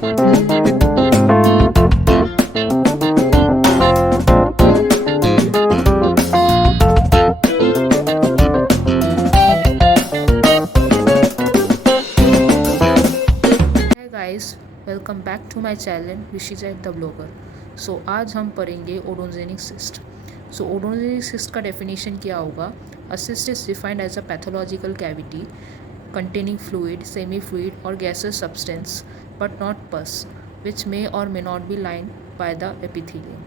Guys, welcome back to my channel Rishija the blogger. So आज हम पढ़ेंगे odontogenic cyst. So odontogenic cyst का definition क्या होगा? A cyst is defined as a pathological cavity containing fluid, semi-fluid or gaseous substance but not pus which may or may not be lined by the epithelium.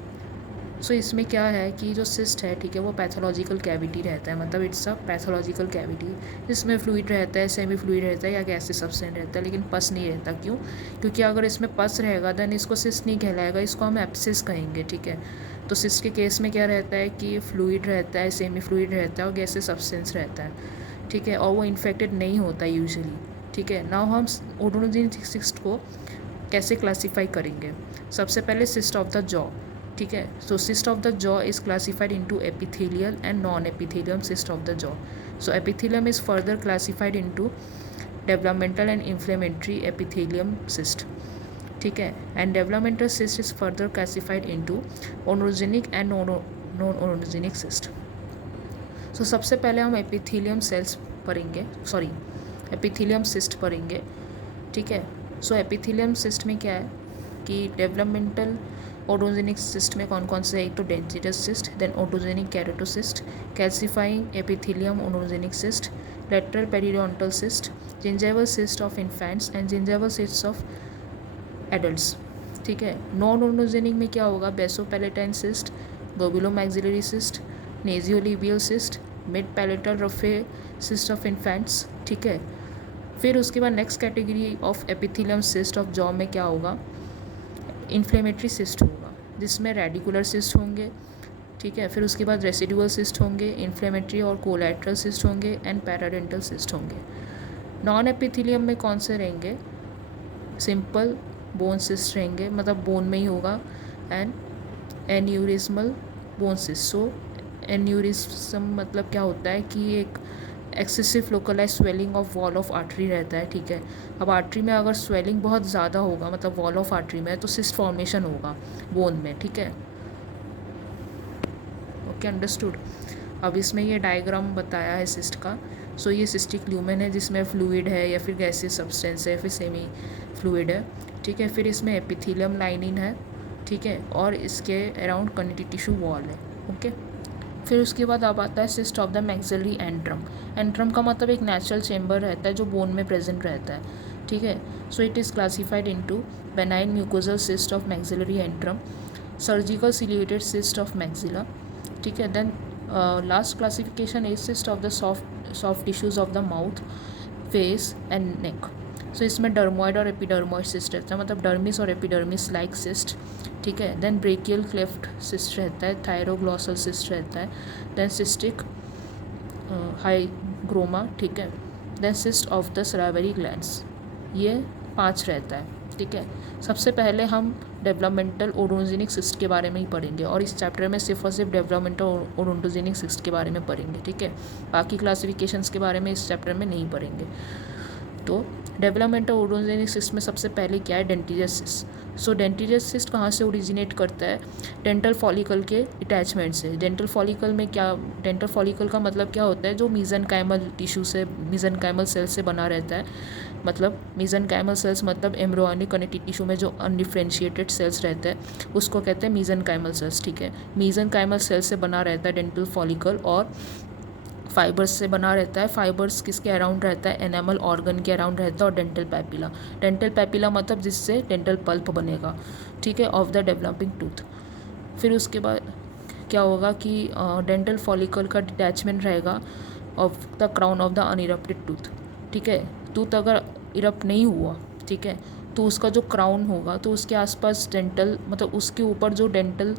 सो इसमें क्या है कि जो cyst है, ठीक है, वो पैथोलॉजिकल कैविटी रहता है, मतलब इट्स अ पैथोलॉजिकल कैविटी जिसमें फ्लूइड रहता है, सेमी फ्लूइड रहता है या गैसेस सब्सटेंस रहता है, लेकिन पस नहीं रहता। क्यों? क्योंकि अगर इसमें पस रहेगा देन इसको सिस्ट नहीं कहलाएगा, इसको हम एप्सिस कहेंगे। ठीक है, तो सिस्ट के केस में क्या रहता है कि फ्लूइड रहता है, सेमी फ्लूइड रहता है और गैसेस सब्सटेंस रहता है। ठीक है, और वो इन्फेक्टेड नहीं होता यूजुअली। ठीक है, नाउ हम ओडोजेनिक सिस्ट को कैसे क्लासीफाई करेंगे? सबसे पहले सिस्ट ऑफ द जॉ। ठीक है, so cyst of the jaw is classified into epithelial and non epithelium cyst of the jaw. So epithelium is further classified into developmental and inflammatory epithelium cyst. ठीक है, and developmental cyst is further classified into odontogenic and non odontogenic cyst. So सबसे पहले हम epithelium cells पढ़ेंगे, sorry epithelium cyst पढ़ेंगे। ठीक है, सो epithelium cyst में क्या है कि डेवलपमेंटल ओडोजेनिक सिस्ट में कौन कौन से है? एक तो dentigerous cyst, then odontogenic keratocyst, calcifying epithelium odontogenic cyst, lateral periodontal cyst, gingival cyst of infants and gingival cyst of adults. ठीक है, नॉन ओडोजेनिक में क्या होगा? Nasopalatine cyst, globulomaxillary cyst, nasolabial cyst, mid palatal raphe cyst of infants. ठीक है, फिर उसके बाद next category of epithelium cyst of jaw में क्या होगा? इन्फ्लेमेटरी सिस्ट होगा, जिसमें रेडिकुलर सिस्ट होंगे। ठीक है, फिर उसके बाद रेसिडुअल सिस्ट होंगे, इन्फ्लेमेटरी और कोलैटरल सिस्ट होंगे एंड पैराडेंटल सिस्ट होंगे। नॉन एपिथेलियम में कौन से रहेंगे? सिंपल बोन सिस्ट रहेंगे, मतलब बोन में ही होगा, and aneurysmal bone cyst. So aneurysm मतलब क्या होता है कि एक excessive localise swelling of wall of artery रहता है। ठीक है, अब आर्टरी में अगर स्वेलिंग बहुत ज़्यादा होगा, मतलब वॉल ऑफ आर्टरी में, तो सिस्ट फॉर्मेशन होगा बोन में। ठीक है, ओके, अंडरस्टूड। अब इसमें ये डायग्राम बताया है सिस्ट का। सो ये सिस्टिक ल्यूमेन है जिसमें फ्लूइड है या फिर गैसेस सब्सटेंस है, फिर सेमी फ्लूइड है। ठीक है, फिर इसमें एपिथेलियम लाइनिंग है। ठीक है, और इसके अराउंड कनेक्टिव टिश्यू वॉल है। ओके, फिर उसके बाद अब आता है cyst of the maxillary antrum. Antrum का मतलब एक नेचुरल चेम्बर रहता है जो बोन में प्रेजेंट रहता है। ठीक है, so it is classified into benign mucosal cyst of maxillary antrum, surgical ciliated cyst of maxilla. ठीक है, then last classification is cyst of the soft tissues of the mouth, face and neck. So इसमें dermoid और एपिडर्मोइड cyst रहता है, मतलब dermis और epidermis like cyst. ठीक है, देन ब्रेकियल क्लेफ्ट सिस्ट रहता है, थायरोग्लॉसल सिस्ट रहता है, देन सिस्टिक हाइग्रोमा। ठीक है, then cyst of the salivary glands. ये 5 रहता है। ठीक है, सबसे पहले हम डेवलपमेंटल ओडोजेनिक सिस्ट के बारे में ही पढ़ेंगे, और इस चैप्टर में सिर्फ और सिर्फ डेवलपमेंटल ओडोजेनिक सिस्ट के बारे में पढ़ेंगे। ठीक है, बाकी क्लासिफिकेशंस के बारे में इस चैप्टर में नहीं पढ़ेंगे। तो डेवलपमेंटल ओडोजेनिक सिस्ट में सबसे पहले क्या है? डेंटिजस सिस्ट। सो डेंटिजस सिस्ट कहाँ से ओरिजिनेट करता है? डेंटल फॉलिकल के अटैचमेंट से। डेंटल फॉलिकल में क्या, डेंटल फॉलिकल का मतलब क्या होता है? जो मीजनकाइमल टिश्यू से, मीजनकाइमल सेल से बना रहता है। मतलब मीजनकाइमल सेल्स मतलब एम्ब्रियोनिक कनेक्टिव टिश्यू में जो अनडिफ्रेंशिएटेड सेल्स रहते हैं उसको कहते हैं मीजनकाइमल सेल्स। ठीक है, मीजनकाइमल सेल से बना रहता है डेंटल फॉलिकल, और फाइबर्स से बना रहता है। फाइबर्स किसके अराउंड रहता है? एनामल ऑर्गन के अराउंड रहता है, और डेंटल पैपिला। डेंटल पैपिला मतलब जिससे डेंटल पल्प बनेगा। ठीक है, ऑफ द डेवलपिंग टूथ। फिर उसके बाद क्या होगा कि डेंटल फॉलिकल का डिटैचमेंट रहेगा of the crown of the unerupted tooth. ठीक है, टूथ अगर इरप्ट नहीं हुआ, ठीक है, तो उसका जो क्राउन होगा तो उसके आसपास डेंटल, मतलब उसके ऊपर जो डेंटल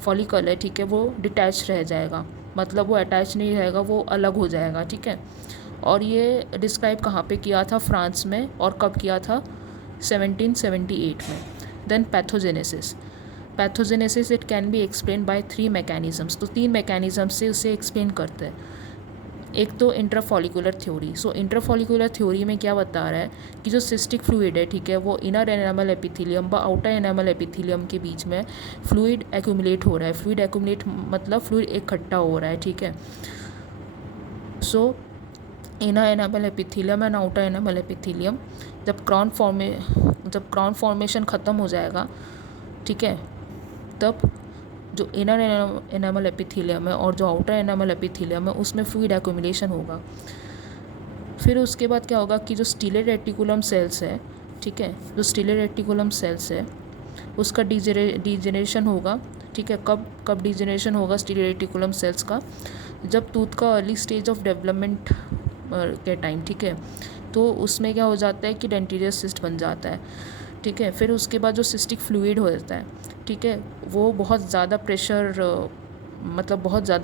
फॉलिकल है, ठीक है, वो डिटैच रह जाएगा, मतलब वो अटैच नहीं रहेगा, वो अलग हो जाएगा। ठीक है, और ये डिस्क्राइब कहाँ पे किया था? फ्रांस में। और कब किया था? 1778 में। Then pathogenesis. Pathogenesis it can be explain by 3 mechanisms. तो 3 मैकेनिज़म से उसे एक्सप्लेन करते हैं। एक तो इंट्राफॉलिकुलर थ्योरी। सो इंट्राफॉलिकुलर थ्योरी में क्या बता रहा है कि जो सिस्टिक फ्लूइड है, ठीक है, वो इनर एनामल एपिथेलियम व आउटर एनामल एपिथेलियम के बीच में फ्लूइड एक्यूमुलेट हो रहा है। फ्लूइड एक्यूमुलेट मतलब फ्लूइड इकट्ठा हो रहा है, ठीक है। सो inner enamel epithelium and outer enamel epithelium, जब क्राउन फॉर्मेशन ख़त्म हो जाएगा, ठीक है, तब जो इनर एनामल एपिथेलियम है और जो आउटर एनामल एपिथेलियम है उसमें फ्लूइड एक्यूमुलेशन होगा। फिर उसके बाद क्या होगा कि जो स्टीलेट रेटिकुलम सेल्स है, ठीक है, जो स्टीलेट रेटिकुलम सेल्स है उसका डिजेनरेशन होगा, ठीक है। कब डिजेनरेशन होगा स्टीलेट रेटिकुलम सेल्स का? जब टूथ का अर्ली स्टेज ऑफ डेवलपमेंट के टाइम, ठीक है, तो उसमें क्या हो जाता है कि डेंटिरियस सिस्ट बन जाता है, ठीक है। फिर उसके बाद जो सिस्टिक फ्लूइड हो जाता है, ठीक है, वो बहुत ज़्यादा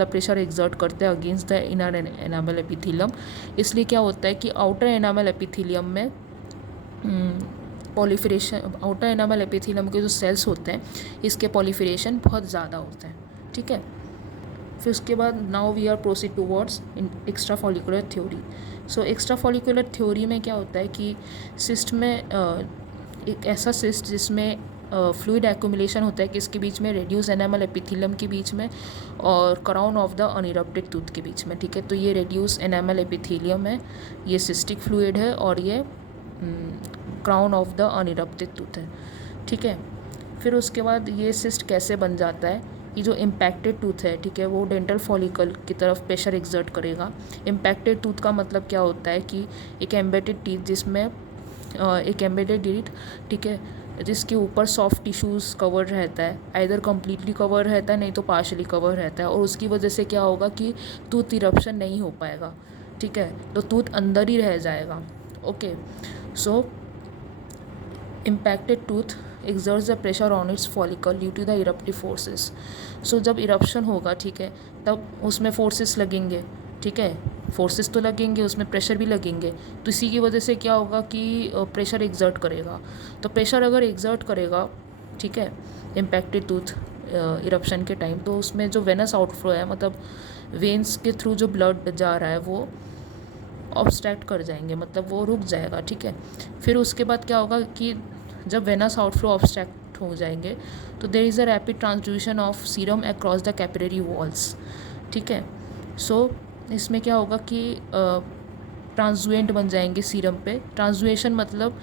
प्रेशर एग्जर्ट करते हैं against the inner enamel epithelium. इसलिए क्या होता है कि आउटर एनामल एपिथेलियम में पॉलीफरेशन, आउटर एनामल एपिथेलियम के जो सेल्स होते हैं इसके पॉलीफरेशन बहुत ज़्यादा होते हैं, ठीक है। फिर उसके बाद now we are proceed towards in extra follicular theory. So extra follicular theory में क्या होता है कि सिस्ट में एक ऐसा सिस्ट जिसमें फ्लूइड एक्यूमुलेशन होता है किसके बीच में? रेड्यूस एनामल एपिथेलियम के बीच में और crown of the unerupted tooth के बीच में, ठीक है। तो ये रेड्यूस एनामल एपिथेलियम है, ये सिस्टिक फ्लूइड है और ये crown of the unerupted tooth है, ठीक है। फिर उसके बाद ये सिस्ट कैसे बन जाता है कि जो इम्पैक्टेड टूथ है, ठीक है, वो डेंटल फॉलिकल की तरफ प्रेशर एग्जर्ट करेगा। इम्पैक्टेड टूथ का मतलब क्या होता है कि एक एम्बेडेड टीथ जिसमें एक एम्बेडेड टीथ, ठीक है, जिसके ऊपर सॉफ्ट टिश्यूज़ कवर रहता है, आइदर कम्प्लीटली कवर रहता है नहीं तो पार्शली कवर रहता है, और उसकी वजह से क्या होगा कि टूथ इरप्शन नहीं हो पाएगा, ठीक है, तो टूथ अंदर ही रह जाएगा। Okay, so impacted tooth exerts the pressure on its follicle due to the eruptive forces। सो जब इरप्शन होगा, ठीक है, तब उसमें फोर्सेस लगेंगे, ठीक है, फोर्सेस तो लगेंगे, उसमें प्रेशर भी लगेंगे, तो इसी की वजह से क्या होगा कि प्रेशर एग्जर्ट करेगा। तो प्रेशर अगर एग्जर्ट करेगा, ठीक है, इम्पैक्टेड टूथ इरप्शन के टाइम, तो उसमें जो वेनस आउटफ्लो है, मतलब वेन्स के थ्रू जो ब्लड जा रहा है वो ऑब्स्ट्रैक्ट कर जाएंगे, मतलब वो रुक जाएगा, ठीक है। फिर उसके बाद क्या होगा कि जब वेनस आउटफ्लो ऑब्स्ट्रैक्ट हो जाएंगे तो there is a rapid transudation of serum across the capillary walls, ठीक है। सो इसमें क्या होगा कि ट्रांसुएंट बन जाएंगे सीरम पे। ट्रांसुएशन मतलब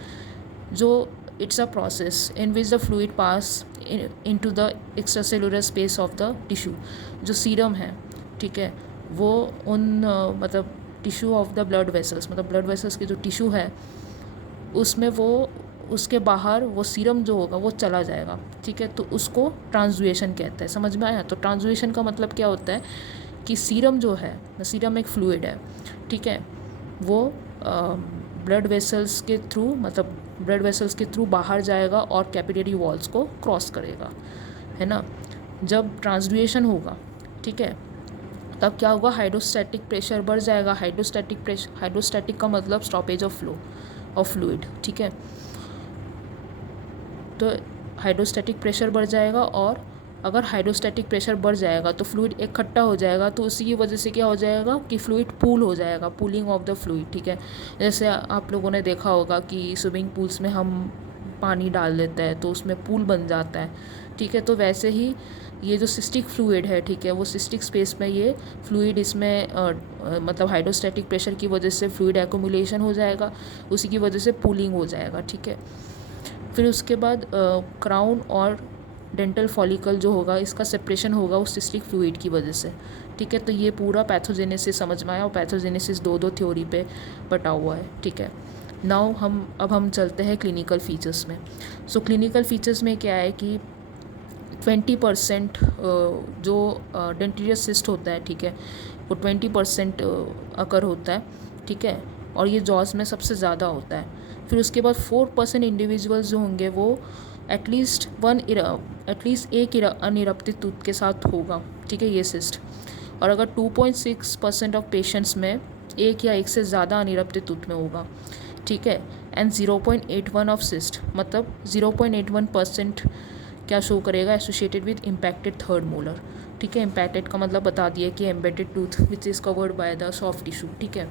जो it's a process in which the fluid pass into the extracellular space of the tissue. जो सीरम है, ठीक है, वो उन मतलब tissue of the blood vessels, मतलब ब्लड वेसल्स के जो टिश्यू है उसमें वो उसके बाहर वो सीरम जो होगा वो चला जाएगा, ठीक है, तो उसको ट्रांसुएशन कहते हैं। समझ में आया? तो ट्रांसुएशन का मतलब क्या होता है कि सीरम जो है, सीरम एक फ्लूइड है, ठीक है, वो ब्लड वेसल्स के थ्रू, मतलब ब्लड वेसल्स के थ्रू बाहर जाएगा और कैपिलरी वॉल्स को क्रॉस करेगा, है ना। जब ट्रांसुएशन होगा, ठीक है, तब क्या होगा? हाइड्रोस्टैटिक प्रेशर बढ़ जाएगा। हाइड्रोस्टैटिक का मतलब stoppage of flow of fluid, ठीक है। तो हाइड्रोस्टैटिक प्रेशर बढ़ जाएगा, और अगर हाइड्रोस्टैटिक प्रेशर बढ़ जाएगा तो फ्लूइड इकट्ठा हो जाएगा, तो उसी की वजह से क्या हो जाएगा कि फ्लूइड पूल हो जाएगा, पूलिंग ऑफ द फ्लूइड, ठीक है। जैसे आप लोगों ने देखा होगा कि स्विमिंग पूल्स में हम पानी डाल देते हैं तो उसमें पूल बन जाता है, ठीक है। तो वैसे ही ये जो सिस्टिक फ्लूइड है, ठीक है, वो सिस्टिक स्पेस में ये फ्लूइड इसमें मतलब हाइड्रोस्टैटिक प्रेशर की वजह से फ्लूइड एक्यूमुलेशन हो जाएगा, उसी की वजह से पूलिंग हो जाएगा, ठीक है। फिर उसके बाद क्राउन और डेंटल फॉलिकल जो होगा इसका सेपरेशन होगा उस सिस्टिक फ्लूइड की वजह से, ठीक है। तो ये पूरा पैथोजेनेसिस समझ में आया, और पैथोजेनेसिस दो थ्योरी पे बटा हुआ है, ठीक है। नाउ अब हम चलते हैं क्लिनिकल फीचर्स में। सो क्लिनिकल फीचर्स में क्या है कि 20% जो डेंटिरियस सिस्ट होता है, ठीक है, वो 20% अकर होता है, ठीक है, और ये जॉज में सबसे ज़्यादा होता है। फिर उसके बाद 4% इंडिविजुअल्स जो होंगे वो एटलीस्ट एक अनइरप्टेड टूथ के साथ होगा, ठीक है, ये सिस्ट। और अगर 2.6% ऑफ पेशेंट्स में एक या एक से ज़्यादा अनइरप्टेड टूथ में होगा, ठीक है। एंड 0.81 ऑफ सिस्ट, मतलब 0.81% क्या शो करेगा, associated with impacted third molar, ठीक है। इम्पैक्टेड का मतलब बता दिया कि embedded tooth which is covered by the soft tissue, ठीक है।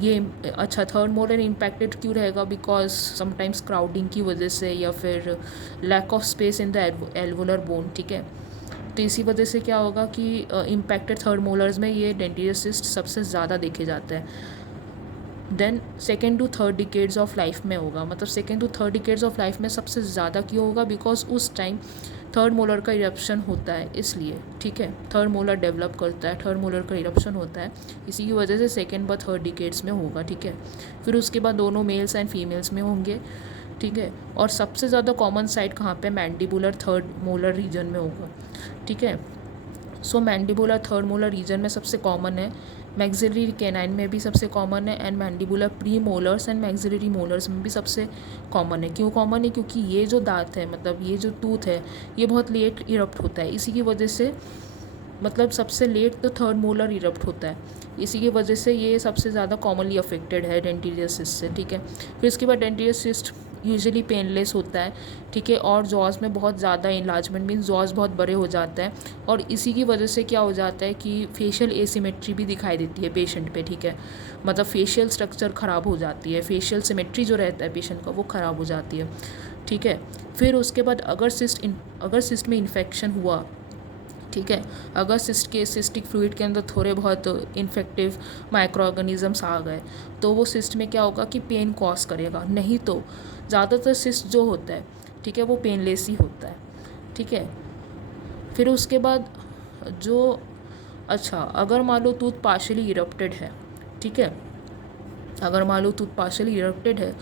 ये अच्छा, थर्ड मोलर इम्पैक्टेड क्यों रहेगा, बिकॉज समटाइम्स क्राउडिंग की वजह से या फिर lack of space in the alveolar bone, ठीक है। तो इसी वजह से क्या होगा कि इम्पैक्टेड थर्ड मोलर्स में ये डेंटियल सिस्ट सबसे ज़्यादा देखे जाते हैं। Then second to third decades of life में होगा, मतलब second to third decades of life में सबसे ज़्यादा क्यों होगा, बिकॉज उस टाइम थर्ड मोलर का इरप्शन होता है, इसलिए, ठीक है। थर्ड मोलर डेवलप करता है, थर्ड मोलर का इरप्शन होता है, इसी की वजह से सेकेंड व थर्ड डिकेड्स में होगा, ठीक है। फिर उसके बाद दोनों मेल्स एंड फीमेल्स में होंगे, ठीक है। और सबसे ज़्यादा कॉमन साइट कहाँ पे, मैंडिबुलर थर्ड मोलर रीजन में होगा, ठीक है। सो मैंडिबुलर थर्ड मोलर रीजन में सबसे कॉमन है, मैक्सिलरी कैनाइन में भी सबसे कॉमन है, and mandibular pre molars and maxillary molars में भी सबसे कॉमन है। क्यों कॉमन है, क्योंकि ये जो दांत है, मतलब ये जो टूथ है, ये बहुत लेट इरप्ट होता है, इसी की वजह से, मतलब सबसे लेट तो थर्ड मोलर इरप्ट होता है, इसी की वजह से ये सबसे ज़्यादा कॉमनली अफेक्टेड है डेंटिरियल सिस्ट से, ठीक है। फिर इसके बाद डेंटिरियल सिस्ट यूजुअली पेनलेस होता है, ठीक है। और जॉज में बहुत ज़्यादा इन्लार्जमेंट मीन्स जॉज बहुत बड़े हो जाते हैं, और इसी की वजह से क्या हो जाता है कि फेशियल एसिमेट्री भी दिखाई देती है पेशेंट पे, ठीक है। मतलब फेशियल स्ट्रक्चर ख़राब हो जाती है, फेशियल सिमेट्री जो रहता है पेशेंट का वो ख़राब हो जाती है, ठीक है। फिर उसके बाद अगर सिस्ट में इन्फेक्शन हुआ, ठीक है, अगर सिस्टिक फ्लूइड के अंदर थोड़े बहुत इन्फेक्टिव माइक्रो ऑर्गेनिजम्स आ गए, तो वो सिस्ट में क्या होगा कि पेन कॉज करेगा। नहीं तो ज़्यादातर सिस्ट जो होता है, ठीक है, वो पेनलेस ही होता है, ठीक है। फिर उसके बाद जो, अच्छा, अगर मान लो टूथ पार्शियली इरप्टेड है, ठीक है, अगर मान लो टूथ पार्शियली इरप्टेड है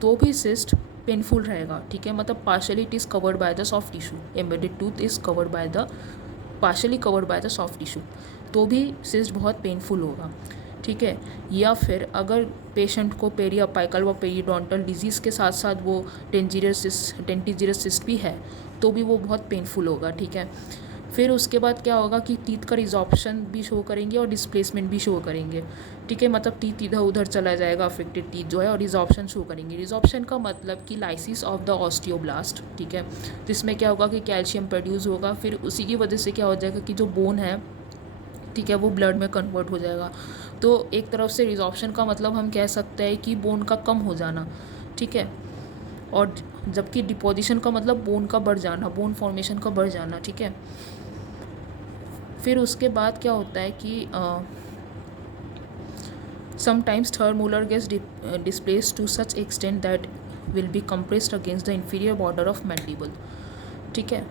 तो भी सिस्ट पेनफुल रहेगा, ठीक है। मतलब partially it is covered by the soft tissue, embedded tooth is covered by the partially covered by the soft tissue, तो भी सिस्ट बहुत पेनफुल होगा, ठीक है। या फिर अगर पेशेंट को पेरी अपाइकल व पेरीडोंटल डिजीज़ के साथ साथ वो डेंटिजिरस सिस्ट भी है, तो भी वो बहुत पेनफुल होगा, ठीक है। फिर उसके बाद क्या होगा कि टीथ का रिजॉर्प्शन भी शो करेंगे और डिस्प्लेसमेंट भी शो करेंगे, ठीक है। मतलब टीथ इधर उधर चला जाएगा, अफेक्टेड टीथ जो है, और रिजॉर्प्शन शो करेंगे। रिजॉर्प्शन का मतलब कि लाइसिस ऑफ द ऑस्टियोब्लास्ट, ठीक है, जिसमें क्या होगा कि कैल्शियम प्रोड्यूस होगा, फिर उसी की वजह से क्या हो जाएगा कि जो बोन है, ठीक है, वो ब्लड में कन्वर्ट हो जाएगा। तो एक तरफ से रिजॉर्प्शन का मतलब हम कह सकते हैं कि बोन का कम हो जाना, ठीक है, और जबकि डिपोजिशन का मतलब बोन का बढ़ जाना, बोन फॉर्मेशन का बढ़ जाना, ठीक है। फिर उसके बाद क्या होता है कि sometimes third molar gets displaced to such extent that will be compressed against the inferior border of mandible, ठीक है।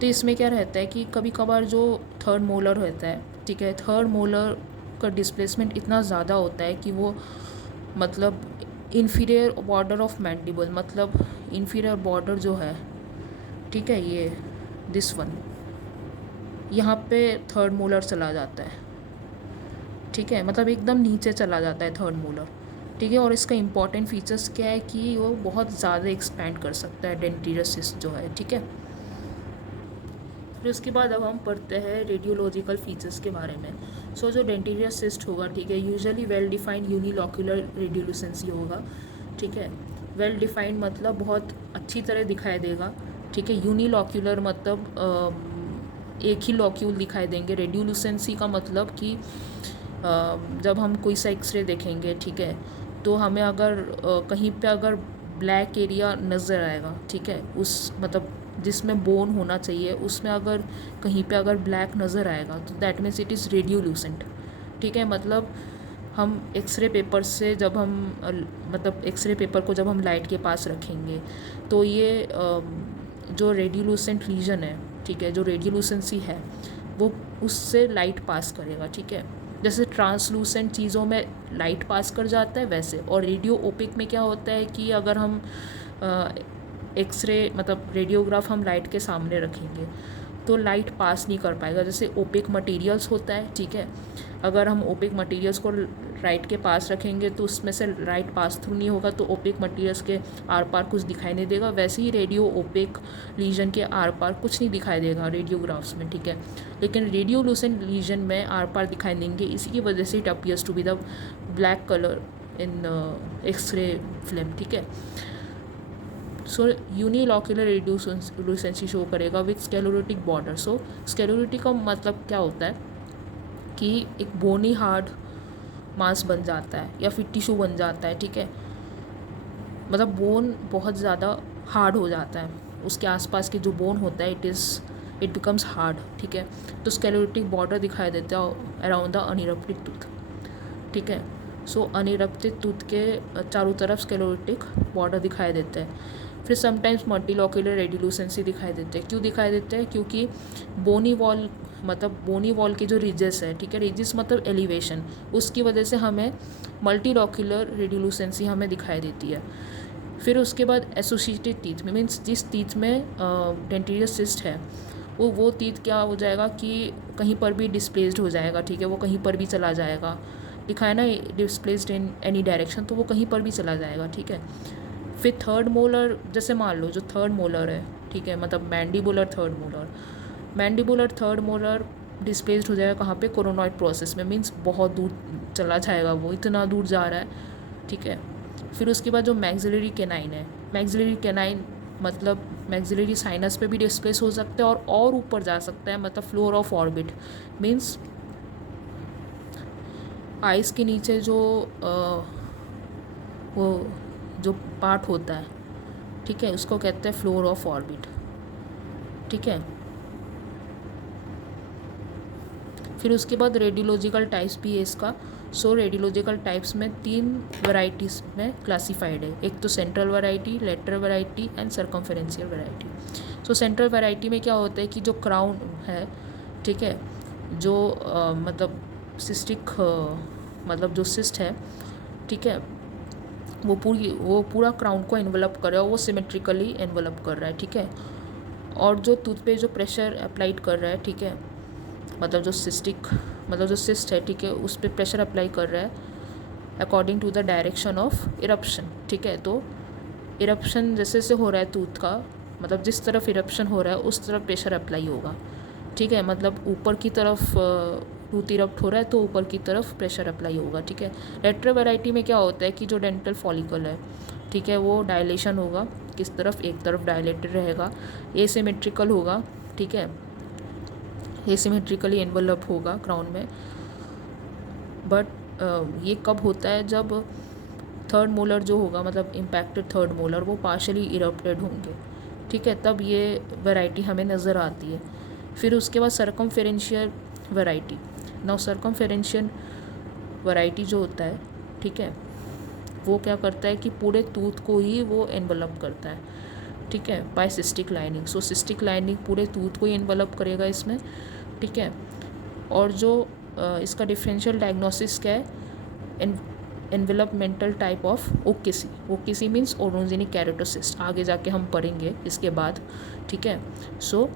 तो इसमें क्या रहता है कि कभी कभार जो थर्ड मोलर रहता है, ठीक है, थर्ड मोलर का डिस्प्लेसमेंट इतना ज़्यादा होता है कि वो, मतलब इंफीरियर बॉर्डर ऑफ मैंडिबल, मतलब इंफीरियर बॉर्डर जो है, ठीक है, ये दिस वन, यहाँ पे थर्ड मोलर चला जाता है, ठीक है, मतलब एकदम नीचे चला जाता है थर्ड मोलर, ठीक है। और इसका इम्पॉर्टेंट फीचर्स क्या है कि वो बहुत ज़्यादा एक्सपैंड कर सकता है डेंटिरियल सिस्ट जो है, ठीक है। फिर उसके बाद अब हम पढ़ते हैं रेडियोलॉजिकल फीचर्स के बारे में। सो जो डेंटिरियल सिस्ट होगा, ठीक है, यूजुअली वेल डिफाइंड यूनिलॉक्यूलर रेडियोलुसेंसी होगा, ठीक है। वेल डिफाइंड मतलब बहुत अच्छी तरह दिखाई देगा, ठीक है। यूनिलॉक्यूलर मतलब एक ही लॉक्यूल दिखाई देंगे। रेडियोलुसेंसी का मतलब कि जब हम कोई सा एक्सरे देखेंगे, ठीक है, तो हमें अगर कहीं पे अगर ब्लैक एरिया नज़र आएगा, ठीक है, उस मतलब जिसमें बोन होना चाहिए उसमें अगर कहीं पे अगर ब्लैक नज़र आएगा तो दैट मीन्स इट इज़ रेडियोलुसेंट, ठीक है। मतलब हम एक्सरे पेपर से जब हम मतलब एक्सरे पेपर को जब हम लाइट के पास रखेंगे तो ये जो रेडियोलुसेंट रीजन है, ठीक है, जो रेडियोलुसेंसी है वो उससे लाइट पास करेगा, ठीक है। जैसे ट्रांसलूसेंट चीज़ों में लाइट पास कर जाता है वैसे, और रेडियो ओपिक में क्या होता है कि अगर हम एक्सरे मतलब रेडियोग्राफ हम लाइट के सामने रखेंगे तो लाइट पास नहीं कर पाएगा। जैसे ओपिक मटेरियल्स होता है, ठीक है, अगर हम ओपिक मटेरियल्स को लाइट के पास रखेंगे तो उसमें से लाइट पास थ्रू नहीं होगा, तो ओपिक मटेरियल्स के आर पार कुछ दिखाई नहीं देगा। वैसे ही रेडियो ओपिक लीजन के आर पार कुछ नहीं दिखाई देगा रेडियोग्राफ्स में, ठीक है, लेकिन रेडियोलुसेंट लीजन में आर पार दिखाई देंगे। इसी की वजह से it appears to be the black colour in X ray film, ठीक है। सो यूनिलॉक्यूलर रेडियोलुसेंसी शो करेगा with sclerotic border. So sclerotic का मतलब क्या होता है कि एक बोनी हार्ड मांस बन जाता है या फिर टिश्यू बन जाता है, ठीक है, मतलब बोन बहुत ज़्यादा हार्ड हो जाता है, उसके आसपास के जो बोन होता है इट बिकम्स हार्ड, ठीक है। तो स्क्लेरोटिक बॉर्डर दिखाई देता है अराउंड द अनइरप्टेड टूथ, ठीक है। सो अनइरप्टेड टूथ के चारों तरफ स्क्लेरोटिक बॉर्डर दिखाई देते हैं। फिर समटाइम्स मल्टीलॉक्यूलर रेडियोलुसेंसी दिखाई देते हैं। क्यों दिखाई देते हैं? क्योंकि बोनी वॉल के जो रिजेस है, ठीक है, रिजेस मतलब एलिवेशन, उसकी वजह से हमें मल्टीलॉक्यूलर रेडियोलुसेंसी हमें दिखाई देती है। फिर उसके बाद एसोसिएटेड टीथ में मीन्स जिस टीथ में डेंटिरियल सिस्ट है वो टीथ क्या हो जाएगा कि कहीं पर भी डिस्प्लेस्ड हो जाएगा, ठीक है, वो कहीं पर भी चला जाएगा, लिखा है ना डिस्प्लेस्ड इन एनी डायरेक्शन, तो वो कहीं पर भी चला जाएगा, ठीक है। फिर थर्ड मोलर, जैसे मान लो जो थर्ड मोलर है, ठीक है, मतलब मैंडिबुलर थर्ड मोलर डिस्प्लेस्ड हो जाएगा कहाँ पे? कोरोनॉइड प्रोसेस में, मीन्स बहुत दूर चला जाएगा, वो इतना दूर जा रहा है, ठीक है। फिर उसके बाद जो मैक्सिलरी कैनाइन है, मैक्सिलरी कैनाइन मतलब मैक्सिलरी साइनस पे भी डिस्प्लेस हो सकता है और ऊपर जा सकता है, मतलब floor of orbit, means ice के नीचे जो वो जो पार्ट होता है, ठीक है, उसको कहते हैं फ्लोर ऑफ ऑर्बिट, ठीक है। फिर उसके बाद रेडियोलॉजिकल टाइप्स भी है इसका। सो रेडियोलॉजिकल टाइप्स में 3 वैरायटीज़ में क्लासीफाइड है। एक तो central variety, lateral variety and circumferential variety. So central variety में क्या होता है कि जो क्राउन है, ठीक है, जो मतलब सिस्टिक मतलब जो सिस्ट है, ठीक है, वो पूरा क्राउन को एनवलप कर रहा है, वो सिमेट्रिकली एनवलप कर रहा है, ठीक है। और जो टूथ पे जो प्रेशर अप्लाइड कर रहा है, ठीक है, मतलब जो सिस्ट है, ठीक है, उस पर प्रेशर अप्लाई कर रहा है according to the direction of eruption, ठीक है। तो इरप्शन जैसे से हो रहा है टूथ का, मतलब जिस तरफ इरप्शन हो रहा है उस तरफ प्रेशर अप्लाई होगा, ठीक है, मतलब ऊपर की तरफ टूथ इरप्ट हो रहा है तो ऊपर की तरफ प्रेशर अप्लाई होगा, ठीक है। लेटरल वैरायटी में क्या होता है कि जो डेंटल फॉलिकल है, ठीक है, वो डायलेशन होगा, किस तरफ? एक तरफ डायलेटेड रहेगा, एसिमेट्रिकल होगा, ठीक है, एसिमेट्रिकली एनवलप होगा क्राउन में। बट ये कब होता है? जब थर्ड मोलर जो होगा, मतलब इम्पैक्टेड थर्ड मोलर, वो पार्शली इरप्टेड होंगे, ठीक है, तब ये वैरायटी हमें नज़र आती है। फिर उसके बाद सर्कमफेरेंशियल वैरायटी। नाउ सर्कमफेरेंशियल वैरायटी जो होता है, ठीक है, वो क्या करता है कि पूरे टूथ को ही वो एनवलप करता है, ठीक है, बाय सिस्टिक लाइनिंग। सो सिस्टिक लाइनिंग पूरे टूथ को ही एनवलप करेगा इसमें, ठीक है। और जो इसका डिफरेंशियल डायग्नोसिस क्या है? Envelopmental type of OKC. OKC means odontogenic keratocyst, आगे जाके हम पढ़ेंगे इसके बाद, ठीक है। So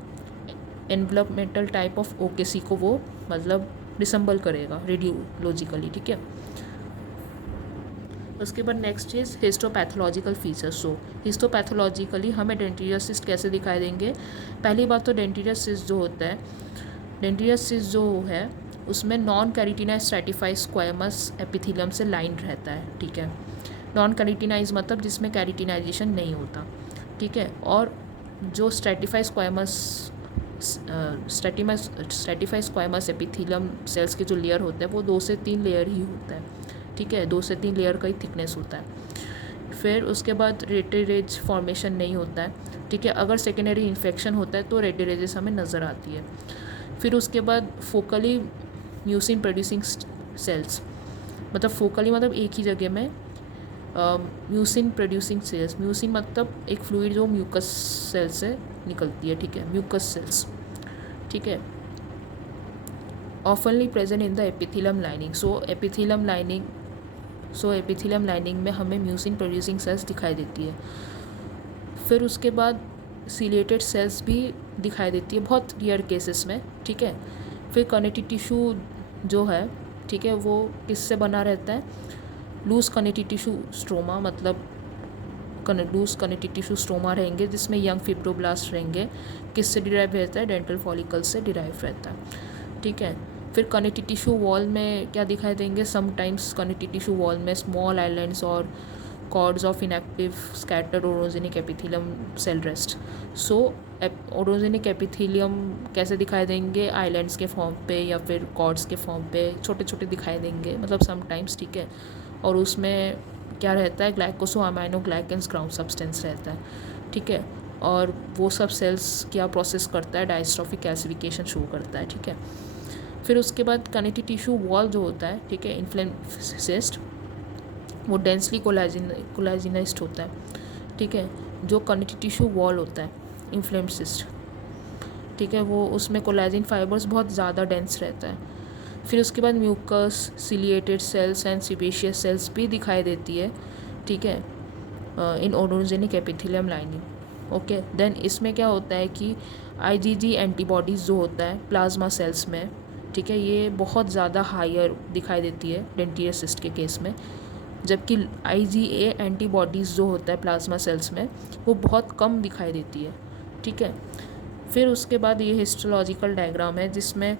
envelopmental type of OKC को वो मतलब डिसम्बल करेगा रेडियोलॉजिकली, ठीक है। उसके बाद नेक्स्ट इज हिस्टोपैथोलॉजिकल फीचर्स। सो हिस्टोपैथोलॉजिकली हमें डेंटिरियल सिस्ट कैसे दिखाई देंगे? पहली बात तो डेंटिरियल सिस्ट जो होता है, डेंटिरियल सिस्ट जो है उसमें non keratinised stratified squamous epithelium से लाइन रहता है, ठीक है। नॉन कैरेटिनाइज मतलब जिसमें कैरेटिनाइजेशन नहीं होता, ठीक है। और जो स्ट्रैटिफाइड स्क्वायमस एपिथेलियम सेल्स के जो लेयर होते हैं वो 2 से 3 लेयर ही होता है, ठीक है, 2 से 3 लेयर का ही थिकनेस होता है। फिर उसके बाद रेटिरेज फॉर्मेशन नहीं होता है, ठीक है। अगर सेकेंडरी इन्फेक्शन होता है तो रेटिरेजेस हमें नज़र आती है। फिर उसके बाद फोकली म्यूसिन प्रोड्यूसिंग सेल्स, मतलब फोकली मतलब एक ही जगह में म्यूसिन प्रोड्यूसिंग सेल्स। म्यूसिन मतलब एक फ्लूइड जो म्यूकस सेल से निकलती है, ठीक है, म्यूकस सेल्स, ठीक है, ऑफनली present in the epithelium lining. So epithelium lining में हमें म्यूसिन प्रोड्यूसिंग सेल्स दिखाई देती है। फिर उसके बाद सिलेटेड सेल्स भी दिखाई देती है बहुत रेयर केसेस में, ठीक है। फिर कनेक्टिव टिश्यू जो है, ठीक है, वो किससे बना रहता है? लूज कनेक्टिव टिश्यू स्ट्रोमा, मतलब लूज कनेक्टिव टिश्यू स्ट्रोमा रहेंगे जिसमें यंग फिब्रोब्लास्ट रहेंगे। किससे डिराइव रहता है? डेंटल फॉलिकल से डिराइव रहता है, ठीक है। फिर कनेक्टिव टिश्यू वॉल में क्या दिखाई देंगे? समटाइम्स कनेक्टिव टिश्यू वॉल में स्मॉल आइलैंड्स और cords of inactive scattered odontogenic epithelium cell rest. So odontogenic epithelium कैसे दिखाई देंगे, आइलैंड्स के फॉर्म पे या फिर कॉर्ड्स के फॉर्म पे छोटे छोटे दिखाई देंगे, मतलब समटाइम्स, ठीक है। और उसमें क्या रहता है, ग्लाइकोसो अमाइनो ग्लाइकेंस ग्राउंड सब्सटेंस रहता है, ठीक है। और वो सब सेल्स क्या प्रोसेस करता है, डायस्ट्रॉफिक कैल्सिफिकेशन शो करता है, ठीक है। फिर उसके बाद कनेक्टिव टिश्यू वॉल जो होता है, ठीक है, इन्फ्लेम्ड सिस्ट, वो डेंसली कोलाजिनाइज्ड होता है, ठीक है। जो कनेक्टिव टिश्यू वॉल होता है इन्फ्लेम्ड सिस्ट, ठीक है, वो उसमें कोलाजिन फाइबर्स बहुत ज़्यादा डेंस रहता है। फिर उसके बाद mucus, ciliated cells and sebaceous cells भी दिखाई देती है, ठीक है, in odontogenic epithelium lining. Okay, then इसमें क्या होता है कि आईजीजी एंटीबॉडीज़ जो होता है प्लाज्मा सेल्स में, ठीक है, ये बहुत ज़्यादा हायर दिखाई देती है डेंटियर सिस्ट के केस में, जबकि आईजीए एंटीबॉडीज़ जो होता है प्लाज्मा सेल्स में वो बहुत कम दिखाई देती है, ठीक है। फिर उसके बाद ये हिस्टोलॉजिकल डायग्राम है जिसमें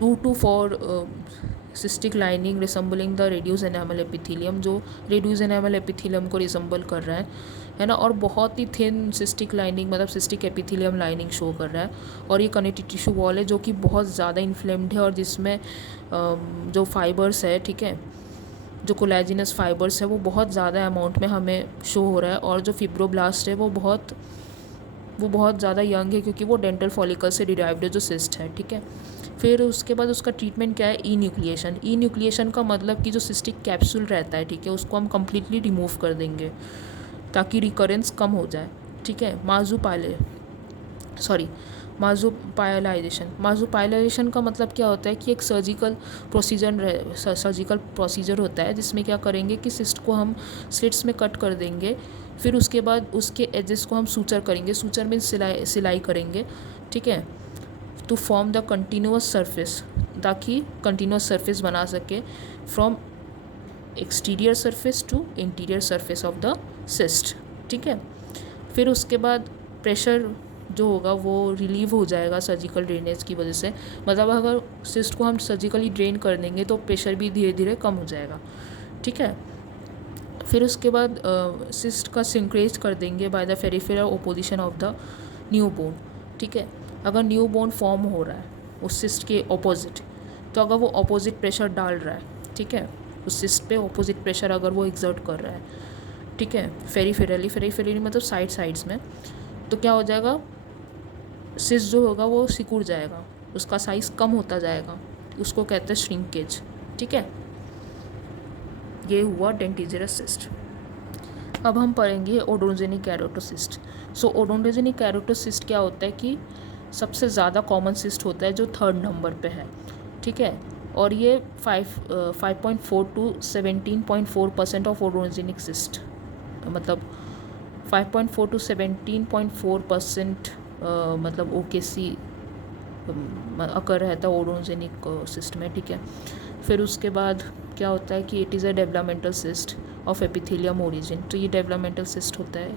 2 to 4 cystic lining resembling the reduced enamel epithelium, जो रेड्यूस एनामल एपिथेलियम को रिसम्बल कर रहा है ना, और बहुत ही थिन सिस्टिक लाइनिंग मतलब सिस्टिक एपिथेलियम लाइनिंग शो कर रहा है। और ये कनेक्टिव टिश्यू वॉल है जो कि बहुत ज़्यादा इन्फ्लेम्ड है और जिसमें जो फाइबर्स है, ठीक है, जो कोलेजिनस फाइबर्स है वो बहुत ज़्यादा अमाउंट में हमें शो हो रहा है। और जो फिब्रोब्लास्ट है वो बहुत ज़्यादा यंग है क्योंकि वो डेंटल फॉलिकल से डिराइव्ड है जो सिस्ट है, ठीक है। फिर उसके बाद उसका ट्रीटमेंट क्या है, ई न्यूक्लिएशन। ई न्यूक्लिएशन का मतलब कि जो सिस्टिक कैप्सूल रहता है, ठीक है, उसको हम कम्प्लीटली रिमूव कर देंगे ताकि रिकरेंस कम हो जाए, ठीक है। माजुपाइलाइजेशन का मतलब क्या होता है कि एक सर्जिकल प्रोसीजर होता है जिसमें क्या करेंगे कि सिस्ट को हम स्लिट्स में कट कर देंगे। फिर उसके बाद उसके एजेस को हम सूचर करेंगे, सूचर में सिलाई करेंगे, ठीक है, to form the continuous surface, ताकि कंटिन्यूअस सरफेस बना सके from exterior surface to interior surface of the cyst, ठीक है। फिर उसके बाद प्रेशर जो होगा वो रिलीव हो जाएगा सर्जिकल ड्रेनेज की वजह से, मतलब अगर सिस्ट को हम सर्जिकली ड्रेन कर देंगे तो प्रेशर भी धीरे धीरे कम हो जाएगा, ठीक है। फिर उसके बाद सिस्ट का सिंक्रेज कर देंगे by the peripheral opposition of the new bone, ठीक है। अगर न्यू बोन फॉर्म हो रहा है उस सिस्ट के ऑपोजिट, तो अगर वो ऑपोजिट प्रेशर डाल रहा है, ठीक है, उस सिस्ट पे ऑपोजिट प्रेशर अगर वो एग्जर्ट कर रहा है, ठीक है, फेरीफेरली मतलब साइड्स में, तो क्या हो जाएगा, सिस्ट जो होगा वो सिकुड़ जाएगा, उसका साइज़ कम होता जाएगा, उसको कहते हैं श्रिंकेज, ठीक है। ये हुआ डेंटिजेरस सिस्ट। अब हम पढ़ेंगे ओडोजेनिक कैरोटोसिस्ट। सो ओडोजेनिक कैरोटोसिस्ट क्या होता है कि सबसे ज़्यादा कॉमन सिस्ट होता है जो 3rd नंबर पे है, ठीक है। और ये 5.4 to 17.4% ऑफ ओडोजेनिक सिस्ट, मतलब 5.4 to 17.4% मतलब ओकेसी अकर रहता है ओडोजेनिक सिस्ट में, ठीक है। फिर उसके बाद क्या होता है कि it is a developmental cyst of epithelium origin, तो ये डेवलपमेंटल सिस्ट होता है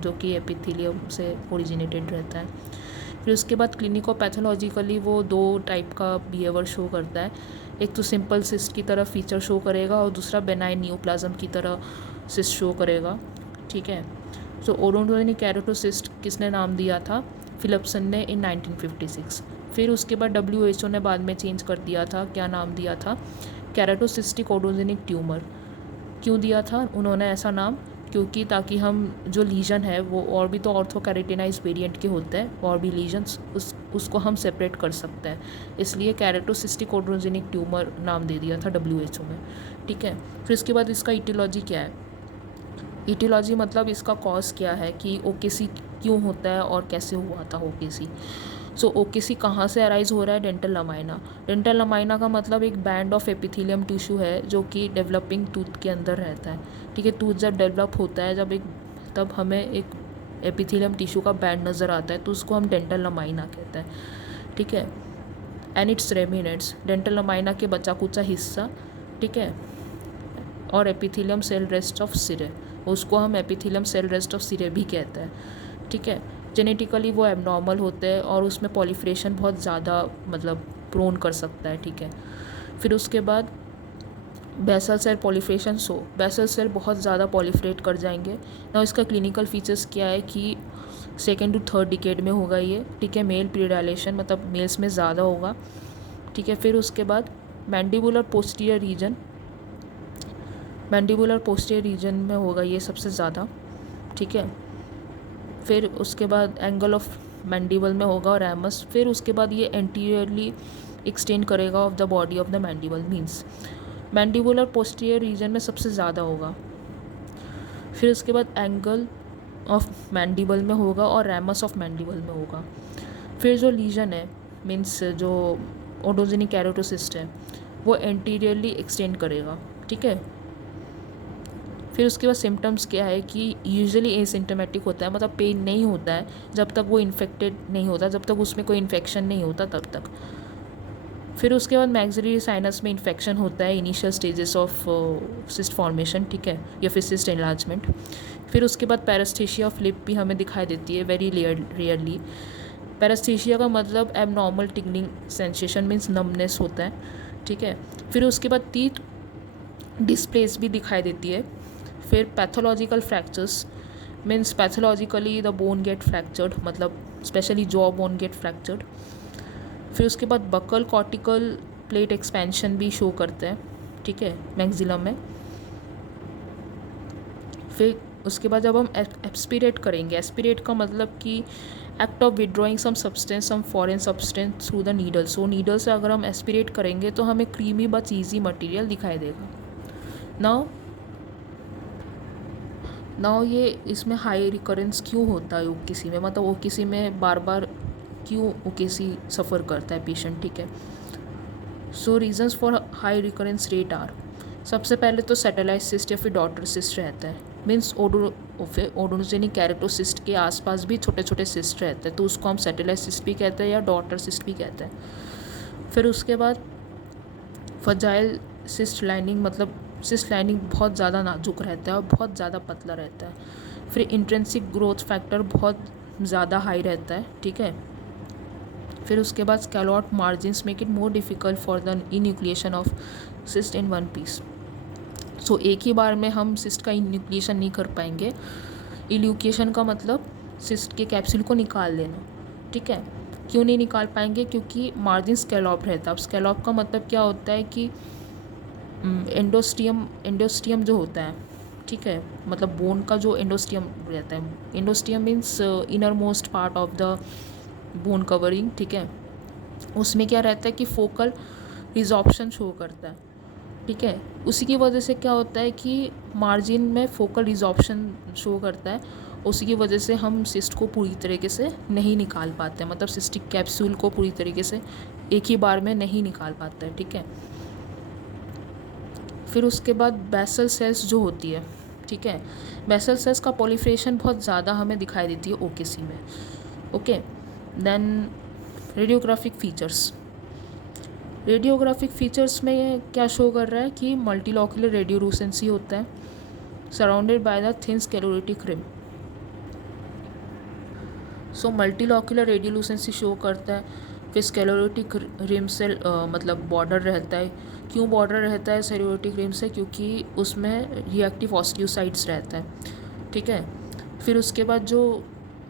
जो कि एपिथेलियम से ओरिजिनेटेड रहता है। फिर उसके बाद क्लिनिकोपैथोलॉजिकली वो 2 टाइप का बिहेवियर शो करता है, एक तो सिंपल सिस्ट की तरह फीचर शो करेगा और दूसरा बेनाइन न्यूप्लाज्म की तरह सिस्ट शो करेगा, ठीक है। सो ओडोजेनिक कैरोटोसिस्ट किसने नाम दिया था, फिलिप्सन ने इन 1956। फिर उसके बाद WHO ने बाद में चेंज कर दिया था, क्या नाम दिया था, कैरोटोसिस्टिक ओडोजेनिक ट्यूमर। क्यों दिया था उन्होंने ऐसा नाम, क्योंकि ताकि हम जो लीजन है वो और भी तो ऑर्थोकैरेटिनाइज वेरिएंट के होते हैं और भी लीजन्स, उसको हम सेपरेट कर सकते हैं, इसलिए कैरोटोसिस्टिक ओडोजेनिक ट्यूमर नाम दे दिया था WHO में, ठीक है। फिर इसके बाद इसका इटियोलॉजी क्या है, इटियोलॉजी मतलब इसका कॉज क्या है कि ओकेसी क्यों होता है और कैसे हुआ था ओकेसी। सो ओकेसी कहाँ से अराइज हो रहा है, डेंटल लमाइना। डेंटल लमाइना का मतलब एक बैंड ऑफ एपिथेलियम टिश्यू है जो कि डेवलपिंग टूथ के अंदर रहता है, ठीक है। टूथ जब डेवलप होता है तब हमें एक एपिथेलियम टिश्यू का बैंड नज़र आता है, तो उसको हम डेंटल लमाइना कहते हैं, ठीक है। And it's remnants, dental lamina के बचा कुचा हिस्सा, ठीक है, और एपिथेलियम सेल रेस्ट ऑफ सिरे, उसको हम एपिथेलियम सेल रेस्ट ऑफ सिरे भी कहते हैं, ठीक है। जेनेटिकली वो एबनॉर्मल होते हैं और उसमें पॉलिफ्रेशन बहुत ज़्यादा मतलब प्रोन कर सकता है, ठीक है। फिर उसके बाद बेसल सेल पॉलिफ्रेशन, सो बेसल सेल बहुत ज़्यादा पॉलिफ्रेट कर जाएंगे ना। इसका क्लिनिकल फीचर्स क्या है कि सेकेंड टू थर्ड डिकेड में होगा ये, ठीक है। मेल प्रीडाइलेशन मतलब मेल्स में ज़्यादा होगा, ठीक है। फिर उसके बाद मैंडिबुलर पोस्टीरियर रीजन में होगा ये सबसे ज़्यादा, ठीक है। फिर उसके बाद एंगल ऑफ मैंडिबल में होगा और एमस। फिर उसके बाद ये एंटीरियरली एक्सटेंड करेगा of the body of the mandible, means mandibular posterior reason में सबसे ज़्यादा होगा। फिर उसके बाद एंगल ऑफ मैंडिबल में होगा और रैमस ऑफ मैंडिबल में होगा। फिर जो लीजन है मीन्स जो ओडोजेनिक केराटोसिस्ट है वो एंटीरियरली एक्सटेंड करेगा, ठीक है। फिर उसके बाद सिम्टम्स क्या है कि यूजुअली एसिम्टोमेटिक होता है, मतलब पेन नहीं होता है जब तक वो इन्फेक्टेड नहीं होता, जब तक उसमें कोई इन्फेक्शन नहीं होता तब तक। फिर उसके बाद मैक्सिलरी साइनस में इन्फेक्शन होता है, initial stages of cyst formation, ठीक है, या फिर सिस्ट एनलार्जमेंट। फिर उसके बाद पैरास्थेशिया ऑफ लिप भी हमें दिखाई देती है वेरी रेयरली। पैरास्थेशिया का मतलब abnormal tingling sensation means numbness होता है, ठीक है। फिर उसके बाद टीथ डिस्प्लेस भी दिखाई देती है। फिर pathological fractures means pathologically the bone get fractured, मतलब specially jaw bone get fractured. फिर उसके बाद बकल कॉर्टिकल प्लेट एक्सपेंशन भी शो करता है, ठीक है, मैक्सिलम में। फिर उसके बाद जब हम एस्पिरेट करेंगे, एस्पिरेट का मतलब कि act of withdrawing some substance, some foreign substance through the needle. So needle से अगर हम एस्पिरेट करेंगे तो हमें क्रीमी व चीज़ी मटेरियल दिखाई देगा। नाउ ये इसमें हाई रिकरेंस क्यों होता है ओकेसी में, मतलब ओकेसी में बार बार क्यों ओकेसी सफ़र करता है पेशेंट, ठीक है। So reasons for high recurrence rate are, सबसे पहले तो सैटेलाइट सिस्ट या फिर डॉटर सिस्ट रहता है, मीन्स ओडोजेनिक केराटोसिस्ट के आसपास भी छोटे छोटे सिस्ट रहते हैं, तो उसको हम सैटेलाइट सिस्ट भी कहते हैं या डॉटर सिस्ट भी कहते हैं। फिर उसके बाद फजाइल सिस्ट लाइनिंग, मतलब सिस्ट लाइनिंग बहुत ज़्यादा नाजुक रहता है और बहुत ज़्यादा पतला रहता है। फिर इंट्रेंसिक ग्रोथ फैक्टर बहुत ज़्यादा हाई रहता है, ठीक है। फिर उसके बाद scalloped margins make it more difficult for the enucleation of cyst in one piece. So एक ही बार में हम सिस्ट का इन्यूक्लिएशन नहीं कर पाएंगे। इल्यूकेशन का मतलब सिस्ट के कैप्सूल को निकाल देना, ठीक है। क्यों नहीं निकाल पाएंगे, क्योंकि मार्जिन स्कैलॉप रहता है। अब स्कैलॉप का मतलब क्या होता है कि एंडोस्टियम जो होता है, ठीक है, मतलब बोन का जो एंडोस्टियम रहता है, endosteum means innermost part of the bone covering, ठीक है। उसमें क्या रहता है कि फोकल रिजॉर्प्शन शो करता है, ठीक है। उसी की वजह से क्या होता है कि मार्जिन में फोकल रिजॉर्प्शन शो करता है, उसी की वजह से हम सिस्ट को पूरी तरीके से नहीं निकाल पाते हैं, मतलब सिस्टिक कैप्सूल को पूरी तरीके से एक ही बार में नहीं निकाल पाता है, ठीक है। फिर उसके बाद बेसल सेल्स जो होती है, ठीक है, बेसल सेल्स का पॉलिफ्रेशन बहुत ज़्यादा हमें दिखाई देती है ओकेसी में, ओके। देन रेडियोग्राफिक फीचर्स में क्या शो कर रहा है कि मल्टीलॉक्यूलर रेडियोलुसेंसी होता है surrounded by the thin sclerotic rim. So multilocular radiolucency show करता है। फिर स्क्लेरोटिक रिम से मतलब बॉर्डर रहता है। क्यों बॉर्डर रहता है स्क्लेरोटिक रिम से, क्योंकि उसमें रिएक्टिव ऑस्टियोसाइट्स रहता है, ठीक है। फिर उसके बाद जो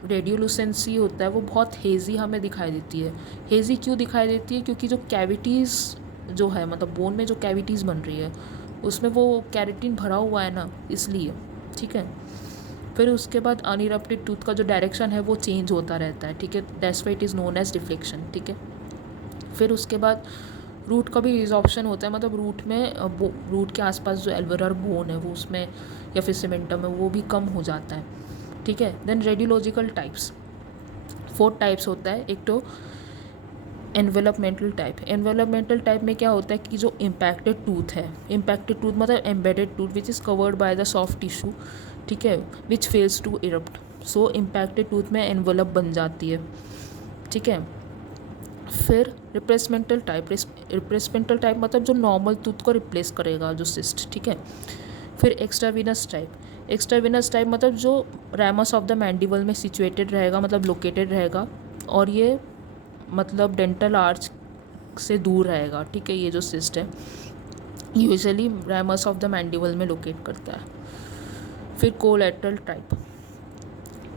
रेडियोलुसेंसी होता है वो बहुत हेज़ी हमें दिखाई देती है। हेज़ी क्यों दिखाई देती है, क्योंकि जो कैविटीज़ जो है, मतलब बोन में जो कैविटीज़ बन रही है उसमें वो कैरेटिन भरा हुआ है ना, इसलिए, ठीक है। फिर उसके बाद अनइरप्टेड टूथ का जो डायरेक्शन है वो चेंज होता रहता है, ठीक है, that's why it is known as deflection, ठीक है। फिर उसके बाद रूट का भी रिजॉर्प्शन होता है, मतलब रूट के आसपास जो एल्वेलर बोन है वो उसमें या फिर सीमेंटम है वो भी कम हो जाता है, ठीक है। देन रेडियोलॉजिकल टाइप्स 4 टाइप्स होता है। एक तो एनवेलपमेंटल टाइप में क्या होता है कि जो इम्पैक्टेड टूथ मतलब embedded tooth which is covered by the soft tissue, ठीक है, which fails to erupt. So impacted tooth में एनवेलप बन जाती है, ठीक है। फिर रिप्लेसमेंटल टाइप मतलब जो नॉर्मल टूथ को रिप्लेस करेगा जो सिस्ट, ठीक है। फिर एक्स्ट्रावीनस टाइप मतलब जो रैमस ऑफ द मैंडिबल में सिचुएटेड रहेगा, मतलब लोकेटेड रहेगा, और ये मतलब डेंटल आर्च से दूर रहेगा, ठीक है, ये जो सिस्ट है। Usually ramus of the mandible में लोकेट करता है। फिर collateral type,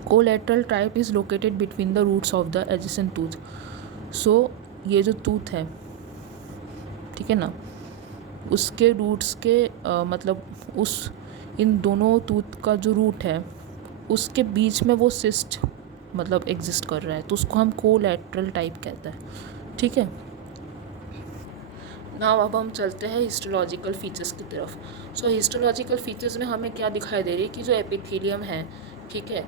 collateral type is located between the roots of the adjacent tooth. So ये जो टूथ है, ठीक है ना, उसके रूट्स के मतलब उस इन दोनों टूथ का जो रूट है उसके बीच में वो सिस्ट मतलब एग्जिस्ट कर रहा है, तो उसको हम कोलैटरल टाइप कहते हैं, ठीक है। नाउ अब हम चलते हैं हिस्टोलॉजिकल फीचर्स की तरफ। सो हिस्टोलॉजिकल फीचर्स में हमें क्या दिखाई दे रही है कि जो एपिथेलियम है, ठीक है,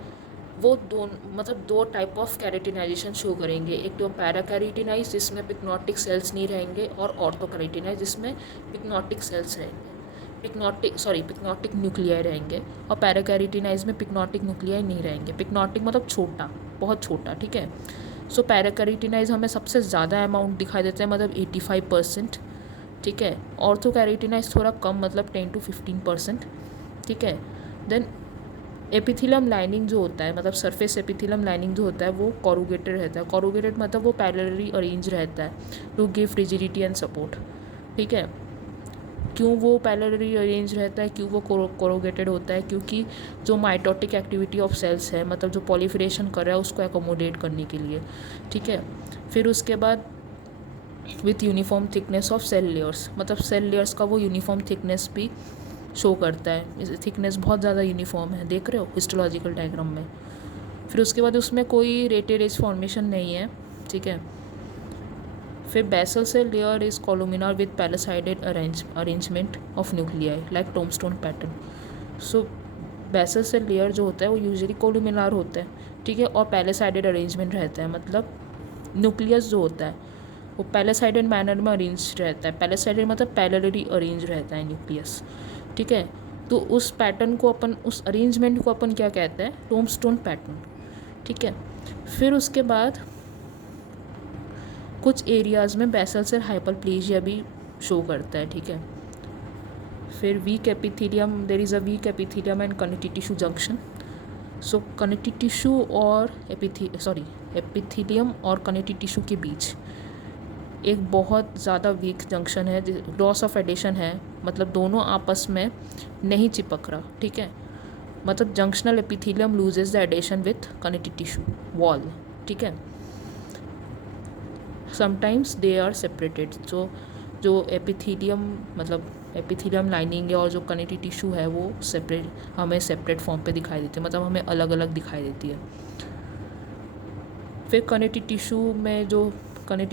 वो दो टाइप ऑफ कैरेटिनाइजेशन शो करेंगे। एक तो पैराकैरेटिनाइज जिसमें पिक्नोटिक सेल्स नहीं रहेंगे, और ऑर्थोकैरेटिनाइज जिसमें पिक्नोटिक सेल्स रहेंगे, पिक्नोटिक न्यूक्लियाई रहेंगे, और पैराकैरेटिनाइज में पिक्नोटिक न्यूक्लियाई नहीं रहेंगे। पिक्नोटिक मतलब छोटा, बहुत छोटा, ठीक है। सो पैराकैरेटिनाइज हमें सबसे ज़्यादा अमाउंट दिखाई देता है, मतलब 85%, ठीक है। ऑर्थोकैरेटिनाइज थोड़ा कम, मतलब 10 to 15%, ठीक है। देन एपिथेलियम लाइनिंग जो होता है, मतलब सरफेस एपिथेलियम लाइनिंग जो होता है वो कोरुगेटेड रहता है। कोरुगेटेड मतलब वो पैरेलली अरेंज रहता है to give rigidity and support, ठीक है। क्यों वो पैरेलली अरेंज रहता है, क्यों वो कोरुगेटेड होता है? क्योंकि जो माइटोटिक एक्टिविटी ऑफ सेल्स है, मतलब जो पॉलीफरेशन कर रहा है उसको एकोमोडेट करने के लिए, ठीक है। फिर उसके बाद with uniform thickness of cell layers, मतलब सेल लेयर्स का वो यूनिफॉर्म थिकनेस भी शो करता है। थिकनेस बहुत ज़्यादा यूनिफॉर्म है, देख रहे हो हिस्टोलॉजिकल डायग्राम में। फिर उसके बाद उसमें कोई रेटेड फॉर्मेशन नहीं है, ठीक है। फिर basal cell layer is columnar with palisaded arrangement of nuclei like tombstone pattern. So basal cell layer जो होता है वो यूजुअली कोलुमिनार होता है, ठीक है, और पैलेसाइडेड अरेंजमेंट रहता है, मतलब न्यूक्लियस जो होता है वो पैलेसाइडेड मैनर में अरेंज रहता है। पैलेसाइडेड मतलब पैरेलली अरेंज रहता है न्यूक्लियस, ठीक है। तो उस पैटर्न को अपन, उस अरेंजमेंट को अपन क्या कहते हैं? टोमस्टोन पैटर्न, ठीक है। फिर उसके बाद कुछ एरियाज़ में बेसल सेल हाइपरप्लेजिया भी शो करता है, ठीक है। फिर weak epithelium, there is a weak epithelium and connective tissue junction. So connective tissue और एपिथेलियम और कनेक्टिव टिश्यू के बीच एक बहुत ज़्यादा वीक जंक्शन है, लॉस ऑफ एडिशन है, मतलब दोनों आपस में नहीं चिपक रहा, ठीक है। मतलब junctional epithelium loses the adhesion with connective tissue wall, ठीक है। Sometimes they are separated. जो एपिथेलियम मतलब एपिथेलियम लाइनिंग है और जो कनेक्टिव टिश्यू है वो हमें सेपरेट फॉर्म पे दिखाई देती है, मतलब हमें अलग अलग दिखाई देती है। फिर कनेक्टिव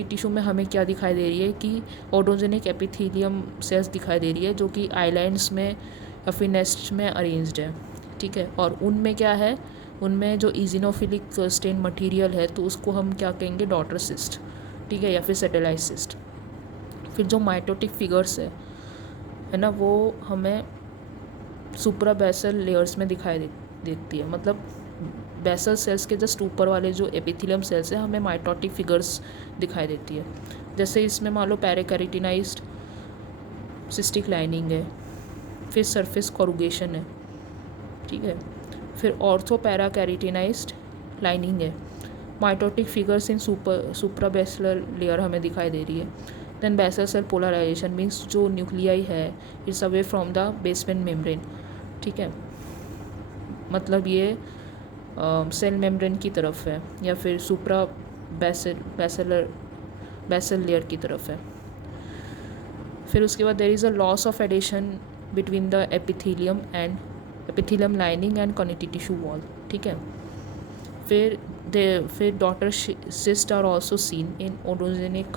टिश्यू में हमें क्या दिखाई दे रही है कि ओडोजेनिक एपिथेलियम सेल्स दिखाई दे रही है, जो कि आइलैंड्स में या फिर नेस्ट में अरेंज्ड है, ठीक है। और उनमें क्या है, उनमें जो इजिनोफिलिक स्टेन मटेरियल है तो उसको हम क्या कहेंगे? डॉटर सिस्ट, ठीक है, या फिर सैटेलाइट सिस्ट। फिर जो माइटोटिक फिगर्स है ना, वो हमें सुप्रा बेसल लेयर्स में दिखाई देती है, मतलब बेसल सेल्स के जस्ट ऊपर वाले जो एपिथेलियम सेल्स है हमें माइटोटिक फिगर्स दिखाई देती है। जैसे इसमें मान लो पैराकैरेटिनाइज्ड सिस्टिक लाइनिंग है, फिर सरफेस कोरुगेशन है, ठीक है। फिर ऑर्थो पैराकैरेटिनाइज्ड लाइनिंग है, mitotic figures in supra basilar layer हमें दिखाई दे रही है। Then basal cell polarization means जो न्यूक्लियाई है it's away from the basement membrane, ठीक है, मतलब ये सेल मेम्ब्रेन की तरफ है या फिर सुप्रा बेसल लेयर की तरफ है। फिर उसके बाद there is a loss of adhesion between the epithelium lining and connective tissue wall, ठीक है। फिर daughter cyst are also seen in odontogenic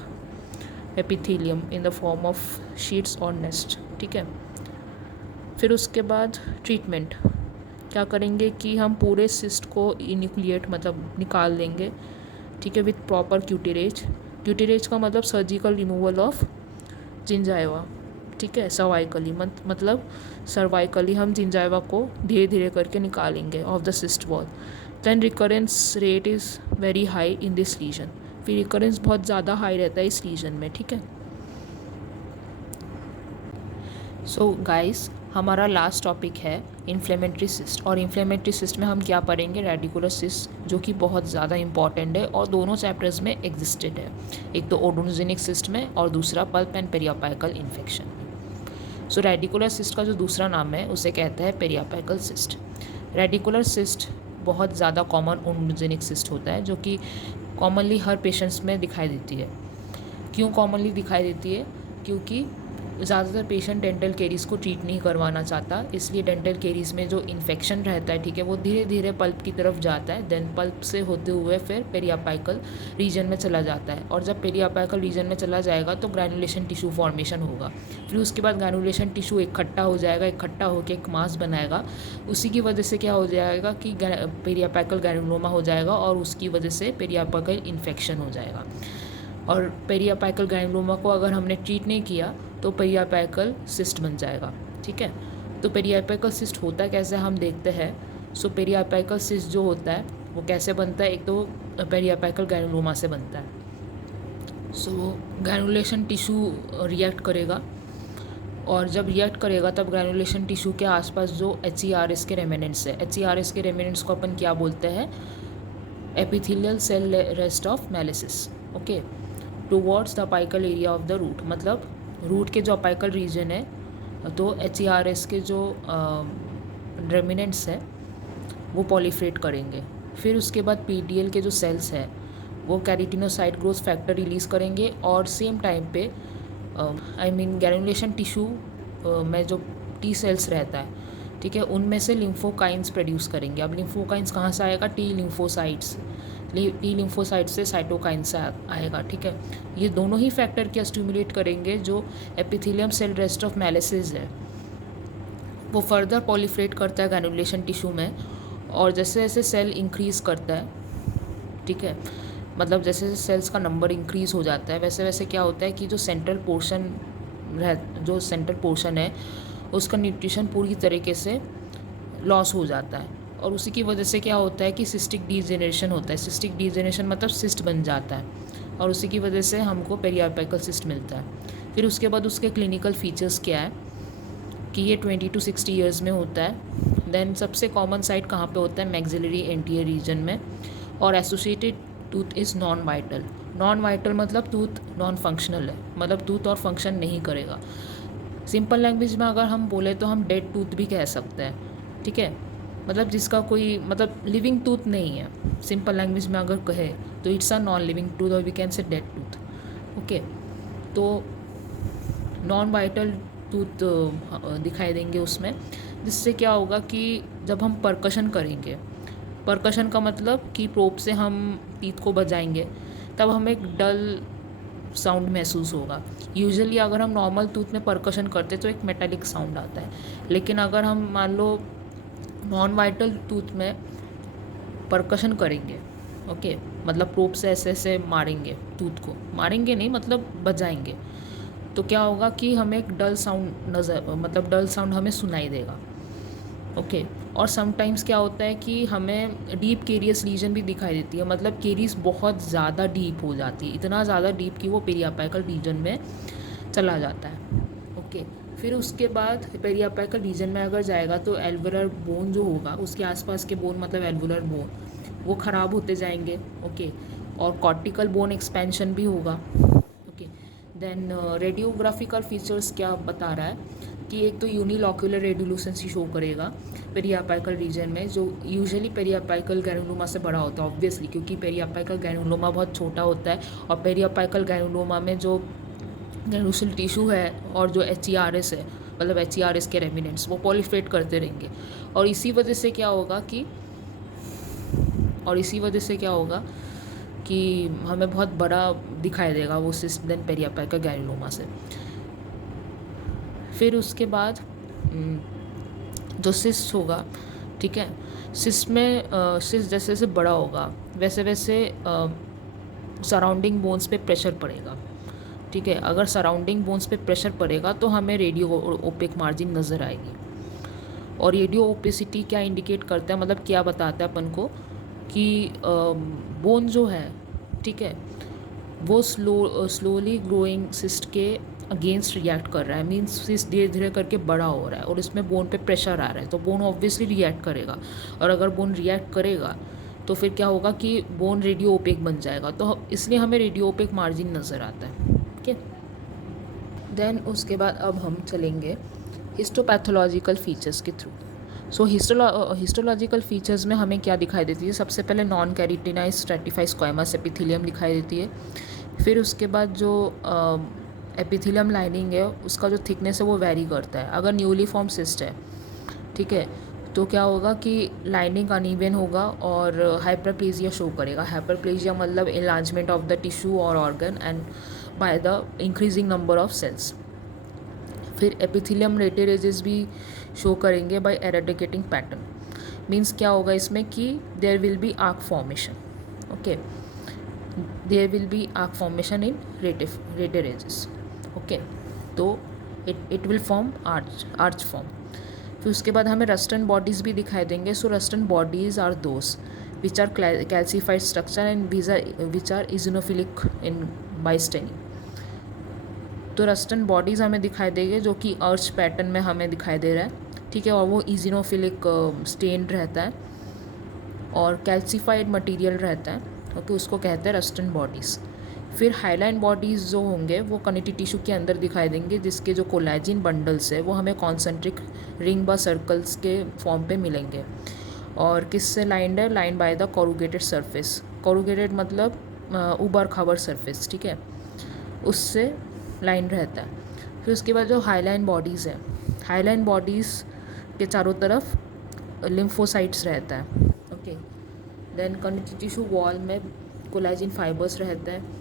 epithelium in the form of sheets और नेस्ट, ठीक है। फिर उसके बाद ट्रीटमेंट क्या करेंगे कि हम पूरे सिस्ट को इन्यूक्लिएट मतलब निकाल देंगे, ठीक है, विथ प्रॉपर क्यूटिरेज का मतलब सर्जिकल रिमूवल ऑफ जिंजाइवा, ठीक है। सर्वाइकली मतलब सर्वाइकली हम जिंजाइवा को धीरे धीरे करके निकालेंगे off the cyst wall. Then recurrence rate is very high in this region, फिर रिकरेंस बहुत ज़्यादा हाई रहता है इस रीजन में, ठीक है। सो गाइस, हमारा लास्ट टॉपिक है इन्फ्लेमेटरी सिस्ट, और इन्फ्लेमेटरी सिस्ट में हम क्या पढ़ेंगे? रेडिकुलर सिस्ट, जो कि बहुत ज़्यादा इंपॉर्टेंट है और दोनों चैप्टर्स में एग्जिस्टेड है, एक तो ओडोजेनिक सिस्ट में और दूसरा pulp and periapical infection. So radicular cyst का जो दूसरा नाम है उसे कहते हैं पेरियापेकल सिस्ट। रेडिकुलर सिस्ट बहुत ज़्यादा कॉमन ओडोनजेनिक सिस्ट होता है, जो कि कॉमनली हर पेशेंट्स में दिखाई देती है। क्यों कॉमनली दिखाई देती है? क्योंकि ज़्यादातर पेशेंट डेंटल केरीज़ को ट्रीट नहीं करवाना चाहता, इसलिए डेंटल केरीज़ में जो इन्फेक्शन रहता है, ठीक है, वो धीरे धीरे पल्प की तरफ जाता है, देन पल्प से होते हुए फिर पेरियापाइकल रीजन में चला जाता है। और जब पेरियापाइकल रीजन में चला जाएगा तो ग्रैनुलेशन टिश्यू फॉर्मेशन होगा। फिर उसके बाद ग्रैनुलेशन टिश्यू इकट्ठा हो जाएगा, इकट्ठा होकर एक मास बनाएगा। उसी की वजह से क्या हो जाएगा कि पेरियापाइकल ग्रैनुलोमा हो जाएगा और उसकी वजह से पेरियापाइकल इन्फेक्शन हो जाएगा। और पेरियापाइकल ग्रैनुलोमा को अगर हमने ट्रीट नहीं किया तो पेरियापाइकल सिस्ट बन जाएगा, ठीक है। तो पेरियापाइकल सिस्ट होता कैसे हम देखते हैं। सो पेरियापाइकल सिस्ट जो होता है वो कैसे बनता है? एक तो पेरियापाइकल ग्रैनुलोमा से बनता है। सो ग्रैनुलेशन टिश्यू रिएक्ट करेगा, और जब रिएक्ट करेगा तब ग्रैनुलेशन टिश्यू के आसपास जो HERS के रेमिनेंट्स है, HERS के रेमिनेंट्स को अपन क्या बोलते हैं? Epithelial cell rest of Malassez, okay, towards the apical area of the root. मतलब रूट के जो अपाइकल रीजन है, तो HERS के जो रेमिनेंट्स है वो पॉलीफ्रेट करेंगे। फिर उसके बाद PDL के जो सेल्स हैं वो कैरोटिनोसाइट ग्रोथ फैक्टर रिलीज़ करेंगे, और सेम टाइम पे ग्रैनुलेशन टिश्यू में जो T सेल्स रहता है, ठीक है, उनमें से लिम्फोकाइंस प्रोड्यूस करेंगे। अब लिम्फोकाइंस कहाँ से आएगा? T लिम्फोसाइट से साइटोकाइन से आएगा, ठीक है। ये दोनों ही फैक्टर क्या स्टिमुलेट करेंगे? जो एपिथेलियम सेल रेस्ट ऑफ मेलिसिस है वो फर्दर पॉलीफ्रेट करता है ग्रैनुलेशन टिश्यू में, और जैसे जैसे सेल इंक्रीज़ करता है, ठीक है, मतलब जैसे जैसे सेल्स का नंबर इंक्रीज़ हो जाता है वैसे वैसे क्या होता है कि जो सेंट्रल पोर्शन है उसका न्यूट्रिशन पूरी तरीके से लॉस हो जाता है, और उसी की वजह से क्या होता है कि सिस्टिक डीजेनरेशन होता है। सिस्टिक डीजेनरेशन मतलब सिस्ट बन जाता है, और उसी की वजह से हमको पेरियापाइकल सिस्ट मिलता है। फिर उसके बाद उसके क्लिनिकल फीचर्स क्या है कि ये 20 to 60 ईयर्स में होता है। देन सबसे कॉमन साइट कहाँ पे होता है? मैक्सिलरी एंटीरियर रीजन में, और associated tooth is non vital. Non vital मतलब टूथ नॉन फंक्शनल है, मतलब टूथ और फंक्शन नहीं करेगा। सिंपल लैंग्वेज में अगर हम बोले तो हम डेड टूथ भी कह सकते हैं, ठीक है, मतलब जिसका कोई मतलब लिविंग टूथ नहीं है। सिंपल लैंग्वेज में अगर कहे तो it's a non living tooth, और we can say dead tooth, okay. तो नॉन वाइटल टूथ दिखाई देंगे उसमें, जिससे क्या होगा कि जब हम परकशन करेंगे, परकशन का मतलब कि प्रोब से हम टीथ को बजाएंगे, तब हमें एक डल साउंड महसूस होगा। यूजुअली अगर हम नॉर्मल टूथ में परकशन करते तो एक मेटालिक साउंड आता है, लेकिन अगर हम मान लो नॉन वाइटल टूथ में परकशन करेंगे, ओके, मतलब प्रोब से ऐसे ऐसे मारेंगे, टूथ को मारेंगे नहीं मतलब बजाएंगे, तो क्या होगा कि हमें एक डल साउंड डल साउंड हमें सुनाई देगा, ओके। और समटाइम्स क्या होता है कि हमें डीप केरियस रीजन भी दिखाई देती है, मतलब केरीज बहुत ज़्यादा डीप हो जाती है, इतना ज़्यादा डीप कि वो पेरियापाइकल रीजन में चला जाता है, ओके। फिर उसके बाद पेरियापाइकल रीजन में अगर जाएगा तो एल्वुलर बोन जो होगा, उसके आसपास के बोन मतलब एल्वुलर बोन, वो ख़राब होते जाएंगे, ओके, और कॉर्टिकल बोन एक्सपेंशन भी होगा, ओके। देन रेडियोग्राफिकल फीचर्स क्या बता रहा है कि एक तो यूनिलॉक्यूलर रेडियोलुसेंसी शो करेगा पेरियापाइकल रीजन में, जो यूजुअली पेरियापाइकल ग्रैनुलोमा से बड़ा होता है, ऑब्वियसली, क्योंकि पेरियापाइकल ग्रैनुलोमा बहुत छोटा होता है, और पेरियापाइकल ग्रैनुलोमा में जो ग्रैनुलर टिश्यू है और जो HERS है, मतलब HERS के रेमिनेंट्स वो पॉलीफ्रेट करते रहेंगे, और इसी वजह से क्या होगा कि हमें बहुत बड़ा दिखाई देगा वो सिस्ट देन पेरियापाइकल ग्रैनुलोमा से। फिर उसके बाद जो सिस्ट होगा, ठीक है, सिस्ट में सिस्ट जैसे जैसे बड़ा होगा वैसे वैसे सराउंडिंग बोन्स पे प्रेशर पड़ेगा, ठीक है। अगर सराउंडिंग बोन्स पे प्रेशर पड़ेगा तो हमें रेडियो ओपेक मार्जिन नज़र आएगी। और रेडियो ओपेसिटी क्या इंडिकेट करता है, मतलब क्या बताता है अपन को कि बोन जो है, ठीक है, वो स्लोली ग्रोइंग सिस्ट के अगेंस्ट रिएक्ट कर रहा है, मीन्स सिस्ट धीरे धीरे करके बड़ा हो रहा है और इसमें बोन पे प्रेशर आ रहा है, तो बोन ऑब्वियसली रिएक्ट करेगा, और अगर बोन रिएक्ट करेगा तो फिर क्या होगा कि बोन रेडियो ओपेक बन जाएगा, तो इसलिए हमें रेडियो ओपेक मार्जिन नज़र आता है, ठीक है। देन उसके बाद अब हम चलेंगे हिस्टोपैथोलॉजिकल फीचर्स के थ्रू। सो हिस्टोलॉजिकल फीचर्स में हमें क्या दिखाई देती है, सबसे पहले non keratinised stratified squamous epithelium दिखाई देती है। फिर उसके बाद जो एपिथेलियम लाइनिंग है उसका जो थिकनेस है वो वेरी करता है। अगर न्यूली फॉर्म सिस्ट है, ठीक है, तो क्या होगा कि लाइनिंग अनइवन होगा और हाइपरप्लेजिया शो करेगा। हाइपरप्लेजिया मतलब एनलार्जमेंट ऑफ द टिश्यू और organ and by the increasing number of cells. फिर एपिथेलियम रेटेरेजेस भी शो करेंगे बाय एरेडिकेटिंग पैटर्न। मीन्स क्या होगा इसमें कि there will be arch formation, okay, there will be arch formation in rete ridges, okay, तो it will form arch form. फिर उसके बाद हमें रस्टन बॉडीज़ भी दिखाई देंगे। So Rushton bodies are those which are calcified structure and which are eosinophilic in by staining. तो Rushton bodies हमें दिखाई देंगे जो कि अर्च पैटर्न में हमें दिखाई दे रहा है, ठीक है, और वो इजिनोफिलिक स्टेन्ड रहता है और कैल्सिफाइड मटेरियल रहता है, क्योंकि उसको कहते हैं रस्टन बॉडीज़। फिर हाइलाइन बॉडीज़ जो होंगे वो कनेक्टिव टिश्यू के अंदर दिखाई देंगे, जिसके जो कोलेजिन बंडल्स है वो हमें कॉन्सेंट्रिक रिंग व सर्कल्स के फॉर्म पे मिलेंगे। और किससे लाइंड है, line by the corrugated surface. Corrugated मतलब उबर खाबर सरफेस, ठीक है, उससे लाइन रहता है। फिर उसके बाद जो हाइलाइन बॉडीज़ है, हाइलाइन बॉडीज़ के चारों तरफ लिम्फोसाइट्स रहता है, okay. Then connective tissue wall में कोलेजिन फाइबर्स रहता है।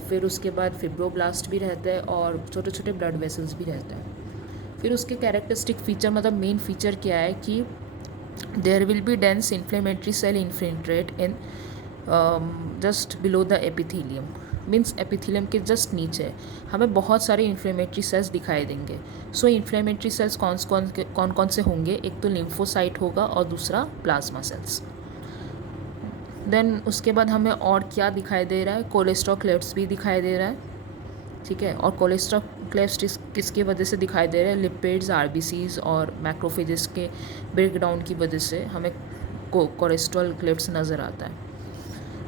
फिर उसके बाद फिब्रोब्लास्ट भी रहता है और छोटे छोटे ब्लड वेसल्स भी रहता है। फिर उसके कैरेक्टरिस्टिक फीचर मतलब मेन फीचर क्या है कि there will be dense inflammatory cell infiltrate in just below the epithelium. Means epithelium के जस्ट नीचे हमें बहुत सारे इन्फ्लेमेटरी सेल्स दिखाई देंगे। सो इन्फ्लेमेटरी सेल्स कौन कौन से होंगे, एक तो लिम्फोसाइट होगा और दूसरा प्लाज्मा सेल्स। देन उसके बाद हमें और क्या दिखाई दे रहा है, कोलेस्ट्रोक्लेफ्ट्स भी दिखाई दे रहा है, ठीक है। और कोलेस्ट्रोक्लेफ्ट्स किसकी वजह से दिखाई दे रहे हैं, लिपिड्स, आरबीसीज और मैक्रोफेजेस के ब्रेकडाउन की वजह से हमें कोलेस्ट्रोक्लेफ्ट्स नज़र आता है।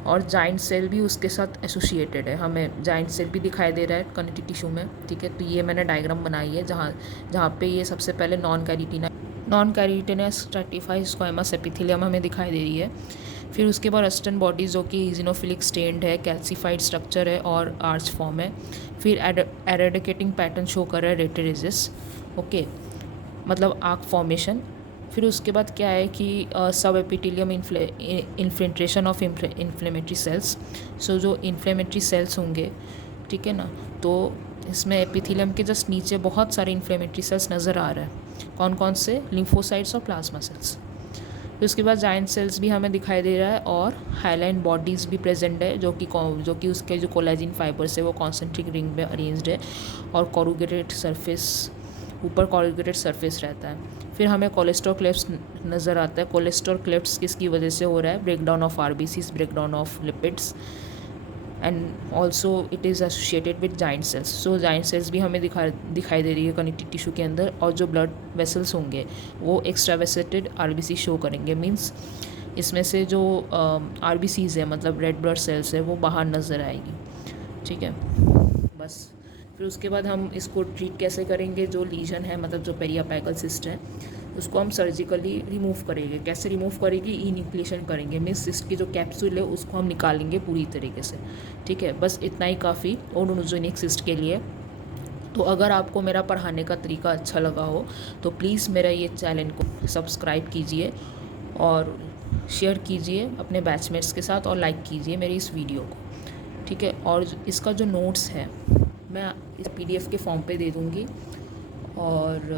और जाइंट सेल भी उसके साथ एसोसिएटेड है, हमें जाइंट सेल भी दिखाई दे रहा है कनेक्टिव टिश्यू में, ठीक है। तो ये मैंने डायग्राम बनाई है जहाँ पे ये सबसे पहले non keratinised stratified squamous epithelium हमें दिखाई दे रही है। फिर उसके बाद रस्टन बॉडीज़ जो कि इजिनोफिलिक स्टेन्ड है, कैल्सिफाइड स्ट्रक्चर है और आर्च फॉर्म है। फिर एरेडिकेटिंग पैटर्न शो कर रहा है रेटेरेजेस, ओके, मतलब आर्क फॉर्मेशन। फिर उसके बाद क्या है कि सब epithelium infiltration of inflammatory cells. So जो इन्फ्लेमेटरी सेल्स होंगे, ठीक है ना, तो इसमें एपिथेलियम के जस्ट नीचे बहुत सारे इन्फ्लेमेटरी सेल्स नज़र आ रहा है। कौन कौन से, लिम्फोसाइट्स और प्लाज्मा सेल्स। फिर उसके बाद जाइंट सेल्स भी हमें दिखाई दे रहा है और हाइलाइन बॉडीज़ भी प्रेजेंट है जो कि उसके जो कोलेजिन फाइबर्स है वो कॉन्सेंट्रिक रिंग में अरेंज्ड है और कोरुगेटेड सरफेस, ऊपर कोरुगेटेड सरफेस रहता है। फिर हमें कोलेस्ट्रोक्लेफ्ट्स नज़र आता है। कोलेस्ट्रोक्लेफ्ट्स किसकी वजह से हो रहा है, breakdown of RBCs, breakdown of lipids and also it is associated with giant cells. So giant cells भी हमें दिखाई दे रही है कनेक्टिव टिश्यू के अंदर। और जो ब्लड वेसल्स होंगे वो एक्स्ट्रावेसेटेड आरबीसी शो करेंगे। मीन्स इसमें से जो आरबीसीज है मतलब रेड ब्लड सेल्स है वो बाहर नज़र आएगी, ठीक है, बस। फिर उसके बाद हम इसको ट्रीट कैसे करेंगे, जो लीजन है मतलब जो पेरियापेकल सिस्ट है उसको हम सर्जिकली रिमूव करेंगे। कैसे रिमूव करेंगे, इन्यूक्लिएशन करेंगे। मीन्स सिस्ट की जो कैप्सूल है उसको हम निकालेंगे पूरी तरीके से, ठीक है। बस इतना ही काफ़ी ओडोनोजेनिक सिस्ट के लिए। तो अगर आपको मेरा पढ़ाने का तरीका अच्छा लगा हो तो प्लीज़ मेरा ये चैनल को सब्सक्राइब कीजिए और शेयर कीजिए अपने बैचमेट्स के साथ और लाइक कीजिए मेरी इस वीडियो को, ठीक है। और इसका जो नोट्स है मैं इस PDF के फॉर्म पे दे दूँगी और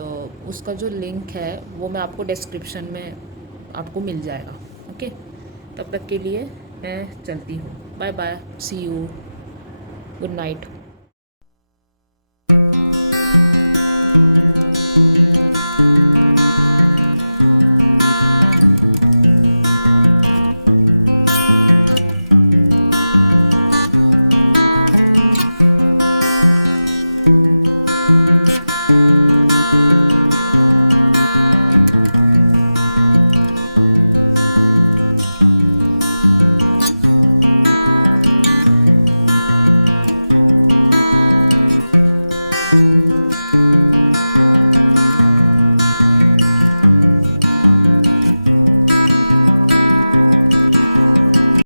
उसका जो लिंक है वो मैं आपको डिस्क्रिप्शन में आपको मिल जाएगा, ओके। तब तक के लिए मैं चलती हूँ, bye bye, see you, good night.